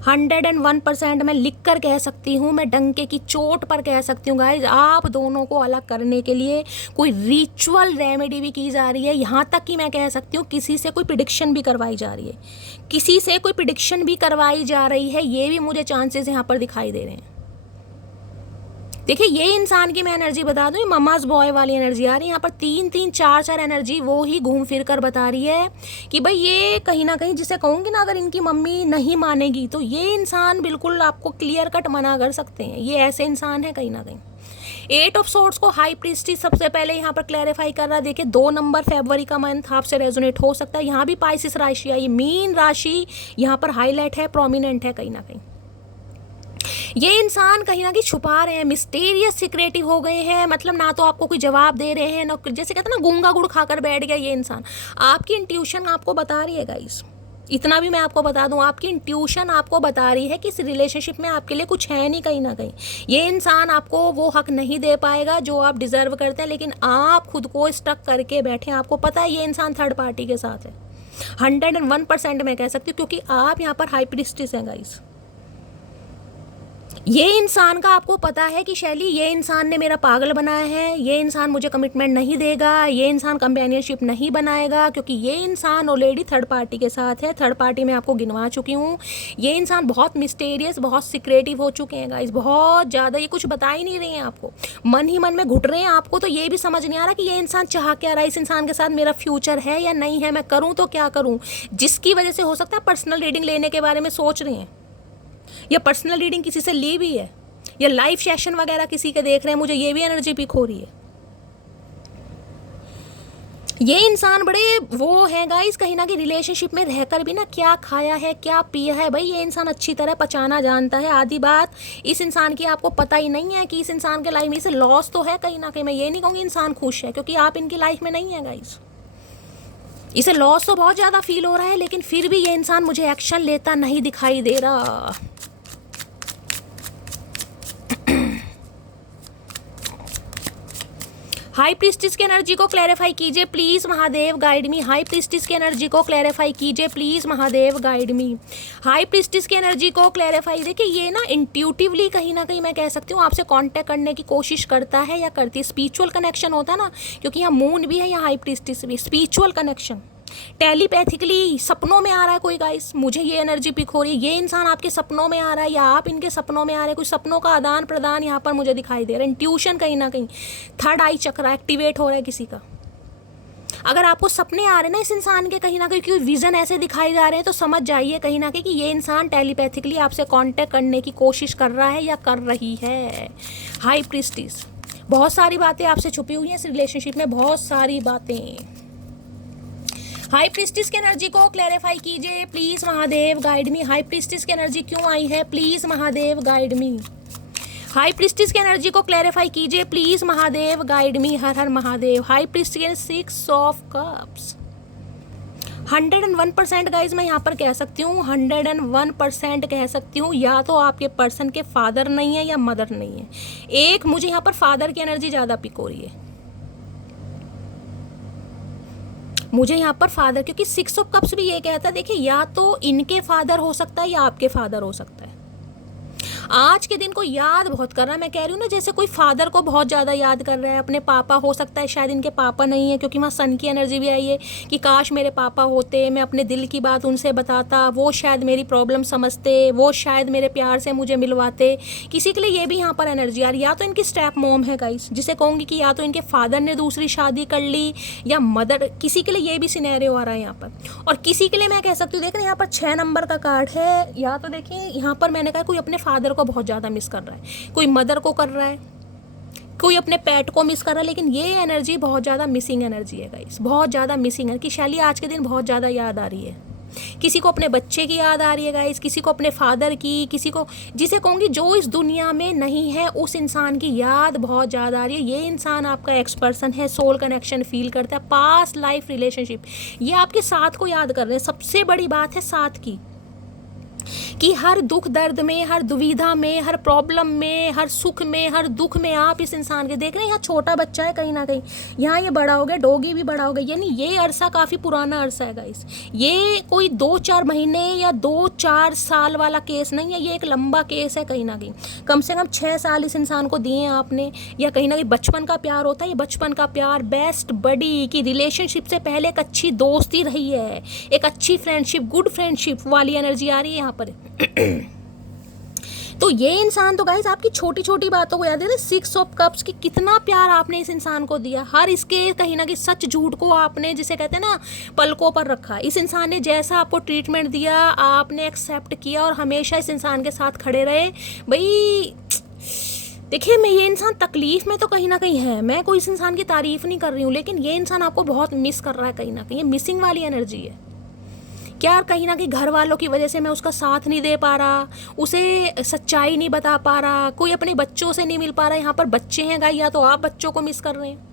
101% मैं लिख कर कह सकती हूँ, मैं डंके की चोट पर कह सकती हूँ गाइज, आप दोनों को अलग करने के लिए कोई रिचुअल रेमेडी भी की जा रही है। यहाँ तक कि मैं कह सकती हूँ किसी से कोई प्रिडिक्शन भी करवाई जा रही है, किसी से कोई प्रिडिक्शन भी करवाई जा रही है, ये भी मुझे चांसेस यहाँ पर दिखाई दे रहे हैं। देखिए ये इंसान की मैं एनर्जी बता दूं, ममाज बॉय वाली एनर्जी आ रही है यहाँ पर। 3-3 4-4 एनर्जी वो ही घूम फिर कर बता रही है कि भाई ये कहीं ना कहीं, जिसे कहूँगी ना, अगर इनकी मम्मी नहीं मानेगी तो ये इंसान बिल्कुल आपको क्लियर कट मना कर सकते हैं। ये ऐसे इंसान है कहीं ना कहीं। 8 ऑफ सोर्ड्स को हाई प्रीस्टिस सबसे पहले यहाँ पर क्लैरिफाई कर रहा है। देखिए 2 नंबर फरवरी का मंथ आपसे रेजोनेट हो सकता है। यहाँ भी पाइसिस राशि आई, मीन राशि यहाँ पर हाईलाइट है, प्रोमिनेंट है कहीं ना कहीं। ये इंसान कहीं ना कहीं छुपा रहे हैं, मिस्टीरियस सिक्रेटिव हो गए हैं, मतलब ना तो आपको कोई जवाब दे रहे हैं, ना जैसे कहते हैं ना गूंगा गुड़ खाकर बैठ गया ये इंसान। आपकी इंट्यूशन आपको बता रही है गाइस, इतना भी मैं आपको बता दूं, आपकी इंट्यूशन आपको बता रही है कि इस रिलेशनशिप में आपके लिए कुछ है नहीं कहीं ना कहीं। ये इंसान आपको वो हक नहीं दे पाएगा जो आप डिजर्व करते हैं, लेकिन आप खुद को स्टक करके बैठे हैं। आपको पता है ये इंसान थर्ड पार्टी के साथ है। 101% मैं कह सकती हूँ, क्योंकि आप यहाँ पर हाई प्रीस्टिस हैं गाइस। ये इंसान का आपको पता है कि शैली, ये इंसान ने मेरा पागल बनाया है, ये इंसान मुझे कमिटमेंट नहीं देगा, ये इंसान कंपेनियनशिप नहीं बनाएगा, क्योंकि ये इंसान ऑलरेडी थर्ड पार्टी के साथ है। थर्ड पार्टी में आपको गिनवा चुकी हूँ। ये इंसान बहुत मिस्टीरियस, बहुत सिक्रेटिव हो चुके हैं गाइस, बहुत ज़्यादा। ये कुछ बता ही नहीं रहे हैं आपको, मन ही मन में घुट रहे हैं आपको। तो ये भी समझ नहीं आ रहा कि ये इंसान चाह क्या रहा है, इस इंसान के साथ मेरा फ्यूचर है या नहीं है, मैं करूँ तो क्या करूँ, जिसकी वजह से हो सकता है पर्सनल रीडिंग लेने के बारे में सोच रहे हैं, या पर्सनल रीडिंग किसी से ली भी है, या लाइव सेशन वगैरह किसी के देख रहे हैं। मुझे ये भी एनर्जी पिक हो रही है। ये इंसान बड़े वो है गाइस, कहीं ना कहीं रिलेशनशिप में रहकर भी ना क्या खाया है क्या पिया है, भाई ये इंसान अच्छी तरह पचाना जानता है। आधी बात इस इंसान की आपको पता ही नहीं है कि इस इंसान के लाइफ में इसे लॉस तो है कहीं ना कहीं। मैं ये नहीं कहूँगी इंसान खुश है, क्योंकि आप इनकी लाइफ में नहीं है गाइस। इसे लॉस तो बहुत ज़्यादा फील हो रहा है, लेकिन फिर भी ये इंसान मुझे एक्शन लेता नहीं दिखाई दे रहा। हाई प्रीस्टिस की एनर्जी को क्लैरिफाई कीजिए please Mahadev, guide me. High priestess की एनर्जी को क्लैरिफाई कीजिए please Mahadev, guide me. High priestess की एनर्जी को क्लैरिफाई, देखिए ये ना इंट्यूटिवली कहीं ना कहीं मैं कह सकती हूँ आपसे कांटेक्ट करने की कोशिश करता है या करती है। स्पिरिचुअल कनेक्शन होता है ना, क्योंकि यहाँ मून भी है, यहाँ हाई प्रीस्टिस भी, स्पिरिचुअल कनेक्शन टेलीपैथिकली सपनों में आ रहा है कोई गाइस, मुझे ये एनर्जी पिक हो रही है, ये इंसान आपके सपनों में आ रहा है या आप इनके सपनों में आ रहे हैं, कुछ सपनों का आदान प्रदान यहाँ पर मुझे दिखाई दे रहा है। इंट्यूशन कहीं ना कहीं, थर्ड आई चक्र एक्टिवेट हो रहा है किसी का। अगर आपको सपने आ रहे हैं ना इस इंसान के कहीं ना कहीं, क्योंकि विजन ऐसे दिखाई जा रहे हैं, तो समझ जाइए कहीं ना कहीं कि ये इंसान टेलीपैथिकली आपसे कांटेक्ट करने की कोशिश कर रहा है या कर रही है। हाई प्रीस्टिस, बहुत सारी बातें आपसे छुपी हुई हैं इस रिलेशनशिप में, बहुत सारी बातें। हाई प्रीस्टिस की एनर्जी को क्लैरिफाई कीजिए please Mahadev, guide me. High priestess की एनर्जी क्यों आई है, please Mahadev guide me. High priestess की एनर्जी को क्लैरिफाई कीजिए please Mahadev, guide me. Har Har Mahadev. High priestess 6 of cups, 101% guys मैं यहाँ पर कह सकती हूँ, 101% कह सकती हूँ, या तो आपके पर्सन के फादर नहीं है या मदर नहीं है। एक मुझे यहाँ पर फादर की एनर्जी ज़्यादा पिक हो रही है, मुझे यहाँ पर फादर, क्योंकि 6 ऑफ कप्स भी ये कहता है, देखिए या तो इनके फादर हो सकता है या आपके फादर हो सकता है। आज के दिन को याद बहुत कर रहा है, मैं कह रही हूँ ना, जैसे कोई फादर को बहुत ज़्यादा याद कर रहा है, अपने पापा, हो सकता है शायद इनके पापा नहीं है, क्योंकि वहाँ सन की एनर्जी भी आई है कि काश मेरे पापा होते, मैं अपने दिल की बात उनसे बताता, वो शायद मेरी प्रॉब्लम समझते, वो शायद मेरे प्यार से मुझे मिलवाते। किसी के लिए ये भी यहाँ पर एनर्जी आ रही है, या तो इनकी स्टेप मॉम है गाइस, जिसे कहूँगी कि या तो इनके फादर ने दूसरी शादी कर ली या मदर, किसी के लिए ये भी सिनेरियो आ रहा है यहाँ पर। और किसी के लिए मैं कह सकती हूँ, देख रहे हैं यहाँ पर 6 नंबर का कार्ड है, या तो देखिए यहाँ पर मैंने कहा कोई अपने फादर को बहुत ज़्यादा मिस कर रहा है, कोई मदर को कर रहा है, कोई अपने पेट को मिस कर रहा है, लेकिन ये एनर्जी बहुत ज़्यादा मिसिंग एनर्जी है गाइस, बहुत ज़्यादा मिसिंग है कि शैली आज के दिन बहुत ज़्यादा याद आ रही है। किसी को अपने बच्चे की याद आ रही है गाइस, किसी को अपने फादर की, किसी को, जिसे कहूँगी जो इस दुनिया में नहीं है, उस इंसान की याद बहुत ज़्यादा आ रही है। ये इंसान आपका एक्स पर्सन है, सोल कनेक्शन फील करता है, पास्ट लाइफ रिलेशनशिप, ये आपके साथ को याद कर रहे हैं। सबसे बड़ी बात है साथ की, कि हर दुख दर्द में, हर दुविधा में, हर प्रॉब्लम में, हर सुख में, हर दुख में आप इस इंसान के देख रहे हैं। यहाँ छोटा बच्चा है कहीं ना कहीं, यहाँ ये बड़ा हो गया, डॉगी भी बड़ा हो गया, यानी ये अरसा काफ़ी पुराना अरसा है गाइस। ये कोई 2-4 महीने या 2-4 साल वाला केस नहीं है, ये एक लंबा केस है कहीं ना कहीं। कम से कम 6 साल इस इंसान को दिए हैं आपने, या कहीं ना कहीं बचपन का प्यार होता है, ये बचपन का प्यार, बेस्ट बडी की रिलेशनशिप से पहले एक अच्छी दोस्ती रही है, एक अच्छी फ्रेंडशिप, गुड फ्रेंडशिप वाली एनर्जी आ रही है यहाँ पर। तो ये इंसान तो गाइस आपकी छोटी छोटी बातों को याद है, 6 ऑफ कप्स की कितना प्यार आपने इस इंसान को दिया, हर इसके कहीं ना कहीं सच झूठ को आपने, जिसे कहते हैं ना, पलकों पर रखा। इस इंसान ने जैसा आपको ट्रीटमेंट दिया आपने एक्सेप्ट किया और हमेशा इस इंसान के साथ खड़े रहे। भाई देखिए, मैं ये इंसान तकलीफ में तो कहीं ना कहीं है, मैं कोई इस इंसान की तारीफ नहीं कर रही हूँ, लेकिन ये इंसान आपको बहुत मिस कर रहा है कहीं ना कहीं, ये मिसिंग वाली एनर्जी है। क्या कहीं ना कहीं घर वालों की वजह से मैं उसका साथ नहीं दे पा रहा, उसे सच्चाई नहीं बता पा रहा, कोई अपने बच्चों से नहीं मिल पा रहा। यहाँ पर बच्चे हैं गाइस, या तो आप बच्चों को मिस कर रहे हैं,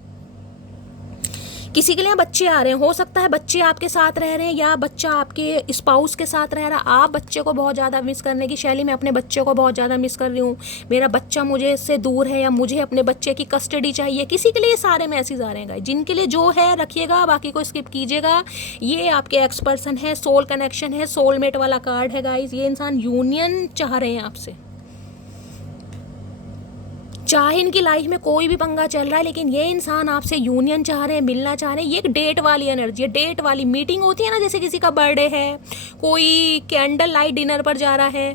किसी के लिए बच्चे आ रहे हैं, हो सकता है बच्चे आपके साथ रह रहे हैं या बच्चा आपके स्पाउस के साथ रह रहा है। आप बच्चे को बहुत ज़्यादा मिस करने की शैली में अपने बच्चे को बहुत ज़्यादा मिस कर रही हूँ, मेरा बच्चा मुझे इससे दूर है, या मुझे अपने बच्चे की कस्टडी चाहिए। किसी के लिए सारे मैसेज आ रहे हैं गाइस, जिनके लिए जो है रखिएगा, बाकी को स्किप कीजिएगा। ये आपके एक्स पर्सन है, सोल कनेक्शन है, सोलमेट वाला कार्ड है गाइस। ये इंसान यूनियन चाह रहे हैं आपसे, चाहे इनकी लाइफ में कोई भी पंगा चल रहा है, लेकिन ये इंसान आपसे यूनियन चाह रहे हैं, मिलना चाह रहे हैं। ये एक डेट वाली एनर्जी है, डेट वाली मीटिंग होती है ना, जैसे किसी का बर्थडे है, कोई कैंडल लाइट डिनर पर जा रहा है,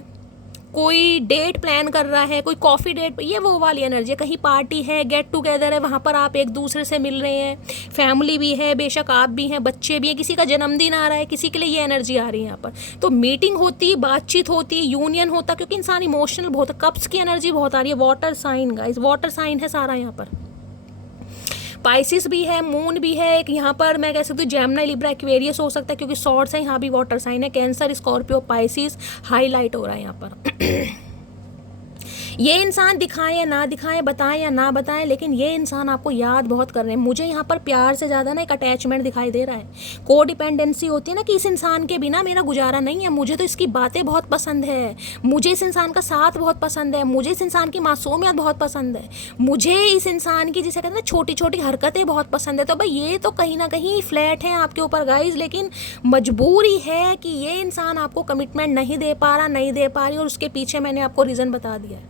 कोई डेट प्लान कर रहा है, कोई कॉफ़ी डेट, ये वो वाली एनर्जी है। कहीं पार्टी है, गेट टुगेदर है, वहाँ पर आप एक दूसरे से मिल रहे हैं, फैमिली भी है, बेशक आप भी हैं, बच्चे भी हैं, किसी का जन्मदिन आ रहा है, किसी के लिए ये एनर्जी आ रही है यहाँ पर। तो मीटिंग होती, बातचीत होती, यूनियन होता, क्योंकि इंसान इमोशनल बहुत है। कप्स की एनर्जी बहुत आ रही है, water sign guys, water sign है सारा यहाँ पर। पाइसिस भी है, मून भी है, एक यहाँ पर मैं कह सकती हूँ जेमिनी, लिब्रा, एक्वेरियस हो सकता है, क्योंकि सॉर्ड्स है, यहाँ भी वाटर साइन है। कैंसर, स्कॉर्पियो, पाइसिस हाईलाइट हो रहा है यहाँ पर। ये इंसान दिखाएं या ना दिखाएं, बताएं या ना बताएं, लेकिन ये इंसान आपको याद बहुत कर रहे हैं। मुझे यहाँ पर प्यार से ज़्यादा ना एक अटैचमेंट दिखाई दे रहा है, को डिपेंडेंसी होती है ना, कि इस इंसान के बिना मेरा गुजारा नहीं है, मुझे तो इसकी बातें बहुत पसंद है, मुझे इस इंसान का साथ बहुत पसंद है, मुझे इस इंसान की मासूमियत बहुत पसंद है, मुझे इस इंसान की, जिसे कहते हैं ना, छोटी छोटी हरकतें बहुत पसंद है। तो भाई ये तो कहीं ना कहीं फ्लैट है आपके ऊपर गाइज, लेकिन मजबूरी है कि ये इंसान आपको कमिटमेंट नहीं दे पा रहा, नहीं दे पा रही, और उसके पीछे मैंने आपको रीज़न बता दिया है।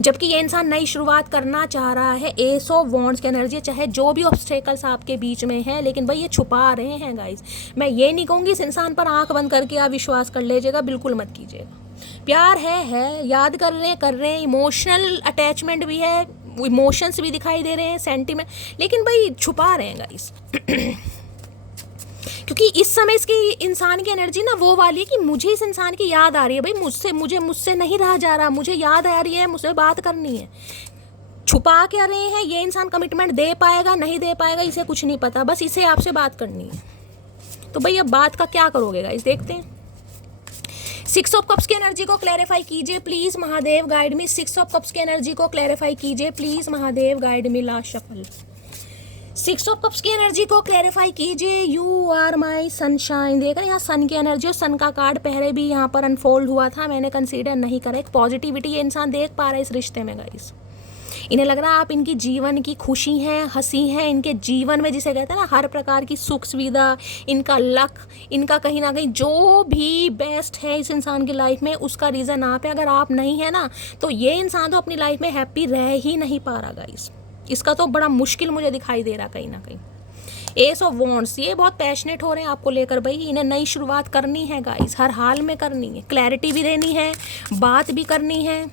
जबकि ये इंसान नई शुरुआत करना चाह रहा है। एस ऑफ वॉन्ड्स की एनर्जी, चाहे जो भी ऑब्स्टेकल्स आपके बीच में हैं, लेकिन भाई ये छुपा रहे हैं गाइस। मैं ये नहीं कहूँगी इस इंसान पर आंख बंद करके आप विश्वास कर लीजिएगा, बिल्कुल मत कीजिएगा। प्यार है, याद कर रहे हैं, इमोशनल अटैचमेंट भी है, इमोशंस भी दिखाई दे रहे हैं, सेंटीमेंट, लेकिन भाई छुपा रहे हैं गाइस। क्योंकि इस समय इसकी इंसान की एनर्जी ना वो वाली है कि मुझे इस इंसान की याद आ रही है, भाई मुझसे नहीं रहा जा रहा, मुझे याद आ रही है, मुझसे बात करनी है। छुपा क्या रहे हैं, ये इंसान कमिटमेंट दे पाएगा नहीं दे पाएगा इसे कुछ नहीं पता, बस इसे आपसे बात करनी है। तो भाई अब बात का क्या करोगे गाइस, देखते हैं। 6 ऑफ कप्स की एनर्जी को क्लैरिफाई कीजिए please Mahadev, guide me. 6 of cups की एनर्जी को क्लैरिफाई कीजिए please Mahadev, guide me. Last shuffle. 6 of cups की एनर्जी को क्लैरिफाई कीजिए। You are my sunshine. देख रहे हैं यहाँ सन की एनर्जी और सन का कार्ड पहले भी यहाँ पर अनफोल्ड हुआ था, मैंने कंसीडर नहीं करा। एक पॉजिटिविटी ये इंसान देख पा रहा है इस रिश्ते में गाइस। इन्हें लग रहा है आप इनकी जीवन की खुशी हैं, हंसी हैं, इनके जीवन में जिसे कहते हैं ना हर प्रकार की सुख सुविधा, इनका लक, इनका कहीं ना कहीं जो भी बेस्ट है इस इंसान की लाइफ में, उसका रीज़न आप है। अगर आप नहीं है ना तो ये इंसान तो अपनी लाइफ में हैप्पी रह ही नहीं पा रहा गाइस। इसका तो बड़ा मुश्किल मुझे दिखाई दे रहा कहीं ना कहीं। एस ऑफ वॉन्ड्स, ये बहुत पैशनेट हो रहे हैं आपको लेकर भाई। इन्हें नई शुरुआत करनी है गाइस, हर हाल में करनी है, क्लैरिटी भी देनी है, बात भी करनी है।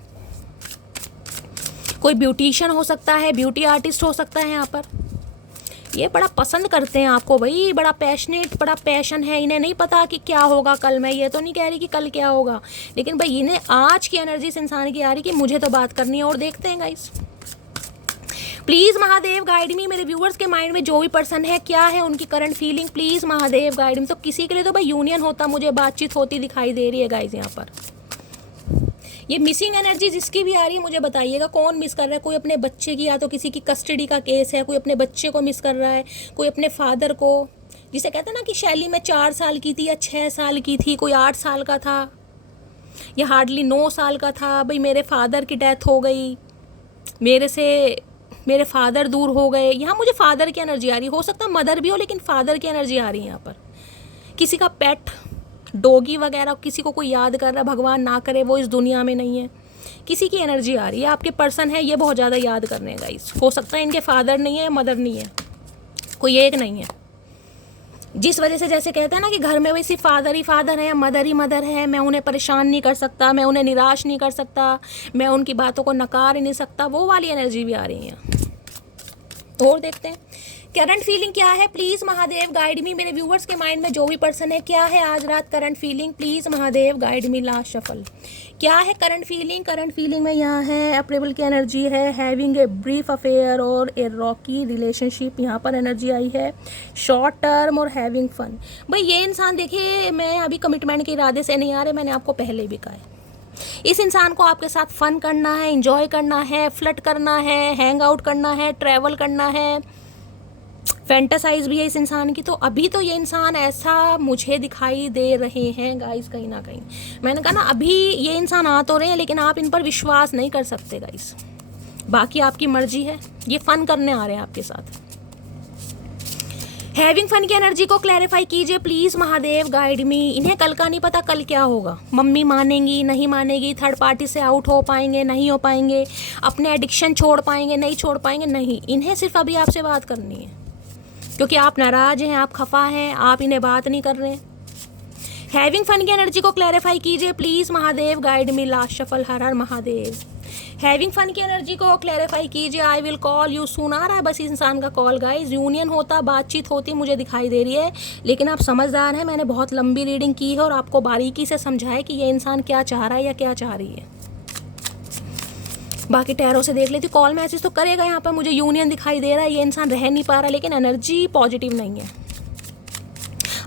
कोई ब्यूटिशियन हो सकता है, ब्यूटी आर्टिस्ट हो सकता है यहाँ पर। ये बड़ा पसंद करते हैं आपको भाई, बड़ा पैशनेट, बड़ा पैशन है। इन्हें नहीं पता कि क्या होगा कल, मैं ये तो नहीं कह रही कि कल क्या होगा, लेकिन भाई इन्हें आज की एनर्जी इस इंसान की आ रही कि मुझे तो बात करनी है। और देखते हैं गाइस, प्लीज़ महादेव गाइड मी। मेरे व्यूअर्स के माइंड में जो भी पर्सन है, क्या है उनकी current feeling, please Mahadev guide मी। तो किसी के लिए तो भाई यूनियन होता, मुझे बातचीत होती दिखाई दे रही है गाइस यहाँ पर। ये मिसिंग एनर्जी जिसकी भी आ रही है मुझे बताइएगा, कौन मिस कर रहा है। कोई अपने बच्चे की, या तो किसी की कस्टडी का केस है, कोई अपने बच्चे को मिस कर रहा है, कोई अपने फादर को, जिसे कहते हैं ना कि शैली में 4 साल की थी या 6 साल की थी, कोई 8 साल का था या हार्डली 9 साल का था। भाई मेरे फादर की डेथ हो गई, मेरे फादर दूर हो गए। यहाँ मुझे फादर की एनर्जी आ रही, हो सकता है मदर भी हो, लेकिन फादर की एनर्जी आ रही है यहाँ पर। किसी का पेट, डॉगी वगैरह, किसी को कोई याद कर रहा है, भगवान ना करे वो इस दुनिया में नहीं है, किसी की एनर्जी आ रही है। आपके पर्सन है ये बहुत ज़्यादा याद करने हैं गाइस। हो सकता है इनके फादर नहीं है, मदर नहीं है, कोई एक नहीं है। जिस वजह से जैसे कहते हैं ना कि घर में वैसे फादर ही फादर है, मदर ही मदर है, मैं उन्हें परेशान नहीं कर सकता, मैं उन्हें निराश नहीं कर सकता, मैं उनकी बातों को नकार ही नहीं सकता, वो वाली एनर्जी भी आ रही है। और देखते हैं करंट फीलिंग क्या है, प्लीज़ महादेव गाइड मी। मेरे व्यूवर्स के माइंड में जो भी पर्सन है, क्या है आज रात current feeling, please Mahadev guide me. Last shuffle. क्या है करंट फीलिंग, करंट फीलिंग में यहाँ है अप्रेबल की एनर्जी है, हैविंग ए ब्रीफ अफेयर और ए रॉकी रिलेशनशिप, यहाँ पर एनर्जी आई है, शॉर्ट टर्म और हैविंग फन। भाई ये इंसान देखिए, मैं अभी कमिटमेंट के इरादे से नहीं आ रहे, मैंने आपको पहले भी कहा है। इस इंसान को आपके साथ फन करना है, इंजॉय करना है, फ्लर्ट करना है, हैंग आउट करना है, ट्रैवल करना है, फैंटासाइज भी है इस इंसान की। तो अभी तो ये इंसान ऐसा मुझे दिखाई दे रहे हैं गाइस, कहीं ना कहीं मैंने कहा ना अभी ये इंसान आ तो रहे हैं, लेकिन आप इन पर विश्वास नहीं कर सकते गाइस। बाकी आपकी मर्जी है, ये फन करने आ रहे हैं आपके साथ। हैविंग फन की एनर्जी को क्लैरिफाई कीजिए प्लीज़ महादेव गाइड मी। इन्हें कल का नहीं पता कल क्या होगा, मम्मी मानेंगी नहीं मानेगी, थर्ड पार्टी से आउट हो पाएंगे नहीं हो पाएंगे, अपने एडिक्शन छोड़ पाएंगे नहीं छोड़ पाएंगे, नहीं। इन्हें सिर्फ अभी आपसे बात करनी है, क्योंकि आप नाराज हैं, आप खफा हैं, आप इन्हें बात नहीं कर रहे हैं। हैविंग फन की एनर्जी को क्लैरिफाई कीजिए please Mahadev guide me. Last shuffle. Har Har Mahadev. Having fun की एनर्जी को क्लैरिफाई कीजिए। I will call you soon. आ रहा है बस इस इंसान का कॉल गाइस, यूनियन होता, बातचीत होती मुझे दिखाई दे रही है, लेकिन आप समझदार हैं, मैंने बहुत लंबी रीडिंग की है और आपको बारीकी से समझाया कि ये इंसान क्या चाह रहा है या क्या चाह रही है। बाकी टैरो से देख लेती, कॉल मैसेज तो करेगा। यहाँ पर मुझे यूनियन दिखाई दे रहा है, ये इंसान रह नहीं पा रहा, लेकिन एनर्जी पॉजिटिव नहीं है।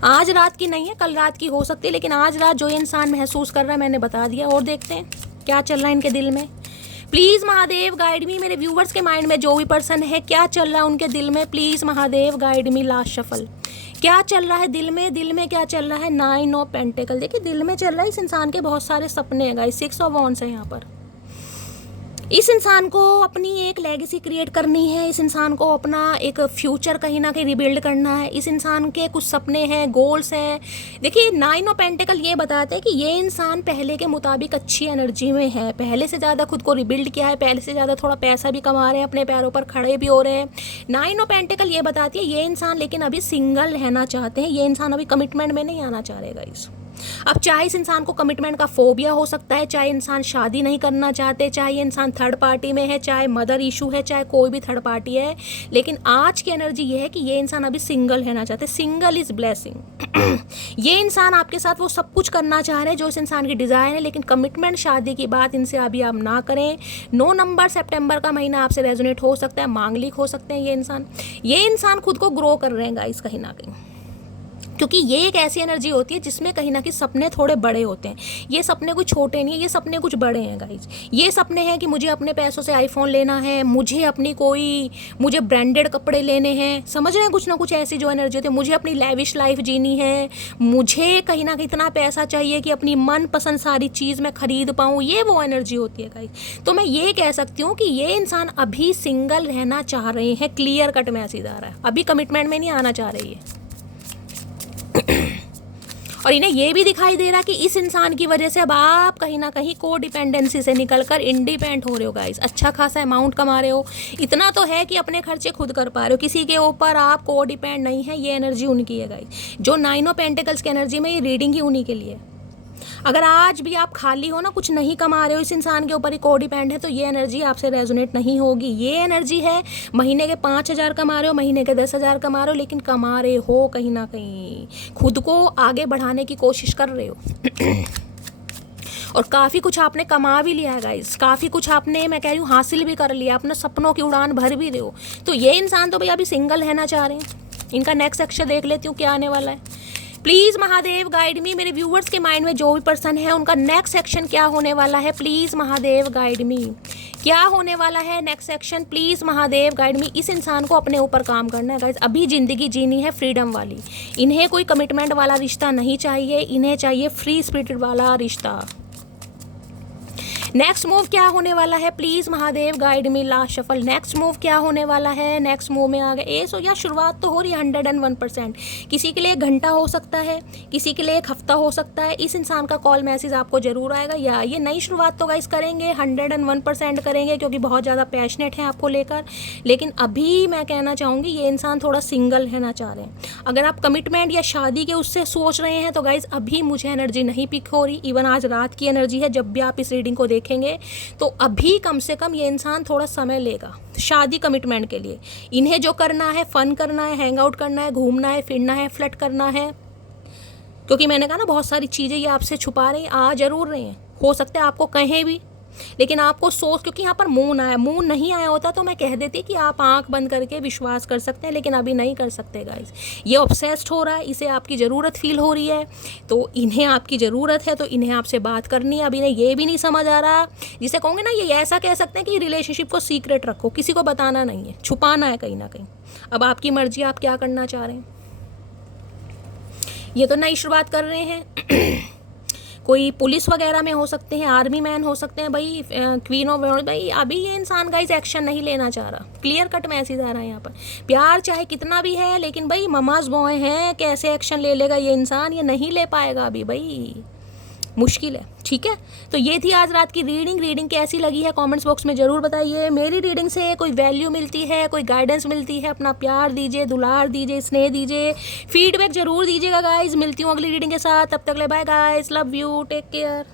आज रात की नहीं है, कल रात की हो सकती है, लेकिन आज रात जो ये इंसान महसूस कर रहा है मैंने बता दिया। और देखते हैं क्या चल रहा है इनके दिल में। प्लीज़ महादेव गाइड मी। मेरे व्यूवर्स के माइंड में जो भी पर्सन है, क्या चल रहा है उनके दिल में, please Mahadev guide me. Last shuffle. क्या चल रहा है दिल में, दिल में क्या चल रहा है। 9 ऑफ पेंटिकल। देखिए दिल में चल रहा है इस इंसान के बहुत सारे सपने हैं गाइस। 6 ऑफ वॉन्ड्स है यहाँ पर। इस इंसान को अपनी एक लेगेसी क्रिएट करनी है, इस इंसान को अपना एक फ्यूचर कहीं ना कहीं रिबिल्ड करना है, इस इंसान के कुछ सपने हैं, गोल्स हैं। देखिए 9 ऑफ पेंटिकल ये बताते हैं कि ये इंसान पहले के मुताबिक अच्छी एनर्जी में है, पहले से ज़्यादा खुद को रिबिल्ड किया है, पहले से ज़्यादा थोड़ा पैसा भी कमा रहे हैं, अपने पैरों पर खड़े भी हो रहे हैं। 9 ऑफ पेंटिकल ये बताती है ये इंसान लेकिन अभी सिंगल रहना चाहते हैं, ये इंसान अभी कमिटमेंट में नहीं आना चाह रहेगा इस। अब चाहे इस इंसान को कमिटमेंट का फोबिया हो सकता है, चाहे इंसान शादी नहीं करना चाहते, चाहे ये इंसान थर्ड पार्टी में है, चाहे मदर इशू है, चाहे कोई भी थर्ड पार्टी है, लेकिन आज की एनर्जी ये है कि ये इंसान अभी सिंगल रहना चाहते हैं। Single is blessing. ये इंसान आपके साथ वो सब कुछ करना चाह रहे हैं जो इस इंसान की डिज़ायर है, लेकिन कमिटमेंट शादी की बात इनसे अभी आप ना करें। 9 नंबर सितंबर का महीना आपसे रेजोनेट हो सकता है, मांगलिक हो सकते हैं ये इंसान खुद को ग्रो कर रहे हैं गाइस कहीं ना कहीं, क्योंकि ये एक ऐसी एनर्जी होती है जिसमें कहीं ना कहीं सपने थोड़े बड़े होते हैं। ये सपने कुछ छोटे नहीं है, ये सपने कुछ बड़े हैं गाइज। ये सपने हैं कि मुझे अपने पैसों से आईफोन लेना है, मुझे ब्रांडेड कपड़े लेने हैं, समझ रहे हैं, कुछ ना कुछ ऐसी जो एनर्जी होती है। मुझे अपनी लैविश लाइफ जीनी है, मुझे कहीं ना कहीं इतना पैसा चाहिए कि अपनी मनपसंद सारी चीज़ मैं खरीद पाऊँ, ये वो एनर्जी होती है गाइज। तो मैं ये कह सकती हूँ कि ये इंसान अभी सिंगल रहना चाह रहे हैं, क्लियर कट मैसेज आ रहा है, अभी कमिटमेंट में नहीं आना चाह रही है। और इन्हें ये भी दिखाई दे रहा कि इस इंसान की वजह से अब आप कहीं ना कहीं को डिपेंडेंसी से निकलकर इंडिपेंडेंट हो रहे हो गाइस, अच्छा खासा अमाउंट कमा रहे हो, इतना तो है कि अपने खर्चे खुद कर पा रहे हो, किसी के ऊपर आप को डिपेंड नहीं है। ये एनर्जी उनकी है गाइस, जो 9 ऑफ पेंटिकल्स की एनर्जी में ये रीडिंग ही उन्हीं के लिए। अगर आज भी आप खाली हो ना, कुछ नहीं कमा रहे हो, इस इंसान के ऊपर ही को डिपेंड है, तो ये एनर्जी आपसे रेजोनेट नहीं होगी। ये एनर्जी है महीने के 5,000 कमा रहे हो, महीने के 10,000 कमा रहे हो, लेकिन कमा रहे हो कहीं ना कहीं, खुद को आगे बढ़ाने की कोशिश कर रहे हो। और काफ़ी कुछ आपने कमा भी लिया है गाइस, काफ़ी कुछ आपने, मैं कह रही हूँ, हासिल भी कर लिया, अपने सपनों की उड़ान भर भी रहे हो। तो ये इंसान तो भैया अभी सिंगल रहना चाह रहे हैं। इनका नेक्स्ट सेक्शन देख लेती हूँ क्या आने वाला है। प्लीज़ महादेव गाइड मी, मेरे व्यूवर्स के माइंड में जो भी पर्सन है उनका नेक्स्ट सेक्शन क्या होने वाला है, प्लीज़ महादेव गाइड मी, क्या होने वाला है next section, please Mahadev guide मी। इस इंसान को अपने ऊपर काम करना है गाइस, अभी ज़िंदगी जीनी है फ्रीडम वाली। इन्हें कोई कमिटमेंट वाला रिश्ता नहीं चाहिए, इन्हें चाहिए फ्री स्पिरिट वाला रिश्ता। नेक्स्ट मूव क्या होने वाला है, please Mahadev guide me, last shuffle. Next move क्या होने वाला है, नेक्स्ट मूव में आ गए एस हो, या शुरुआत तो हो रही है 101%। किसी के लिए 1 घंटा हो सकता है, किसी के लिए 1 हफ्ता हो सकता है। इस इंसान का कॉल मैसेज आपको ज़रूर आएगा, या ये नई शुरुआत तो गाइस करेंगे, 101% करेंगे, क्योंकि बहुत ज़्यादा पैशनेट है आपको लेकर। लेकिन अभी मैं कहना चाहूँगी ये इंसान थोड़ा सिंगल रहना चाह रहे हैं। अगर आप कमिटमेंट या शादी के उससे सोच रहे हैं तो गाइस अभी मुझे एनर्जी नहीं पिक हो रही। इवन आज रात की एनर्जी है, जब भी आप इस रीडिंग को देखेंगे तो अभी कम से कम ये इंसान थोड़ा समय लेगा शादी कमिटमेंट के लिए। इन्हें जो करना है, फन करना है, हैंग आउट करना है, घूमना है, फिरना है, फ्लर्ट करना है, क्योंकि मैंने कहा ना बहुत सारी चीज़ें ये आपसे छुपा रही हैं, आ जरूर रहे हैं। हो सकता है आपको कहें भी, लेकिन आपको सोच, क्योंकि यहाँ पर मून आया, मून नहीं आया होता तो मैं कह देती कि आप आंख बंद करके विश्वास कर सकते हैं, लेकिन अभी नहीं कर सकते गाइस। ये ऑब्सेस्ड हो रहा है, इसे आपकी ज़रूरत फील हो रही है, तो इन्हें आपकी ज़रूरत है, तो इन्हें आपसे बात करनी है। अब इन्हें ये भी नहीं समझ आ रहा, जिसे कहूँगे ना, ये ऐसा कह सकते हैं कि रिलेशनशिप को सीक्रेट रखो, किसी को बताना नहीं है, छुपाना है कहीं ना कहीं। अब आपकी मर्जी, आप क्या करना चाह रहे हैं। ये तो नई शुरुआत कर रहे हैं। कोई पुलिस वगैरह में हो सकते हैं, आर्मी मैन हो सकते हैं भाई, क्वीन ऑफ भाई। अभी ये इंसान गाइस एक्शन नहीं लेना चाह रहा, क्लियर कट मैसेज आ रहा है यहाँ पर। प्यार चाहे कितना भी है, लेकिन भाई ममाज बॉय हैं, कैसे एक्शन ले लेगा ये इंसान, ये नहीं ले पाएगा अभी भाई, मुश्किल है। ठीक है, तो ये थी आज रात की रीडिंग कैसी लगी है कमेंट्स बॉक्स में ज़रूर बताइए। मेरी रीडिंग से कोई वैल्यू मिलती है, कोई गाइडेंस मिलती है, अपना प्यार दीजिए, दुलार दीजिए, स्नेह दीजिए, फीडबैक ज़रूर दीजिएगा गाइज। मिलती हूँ अगली रीडिंग के साथ, तब तक ले bye guys, love you, take care.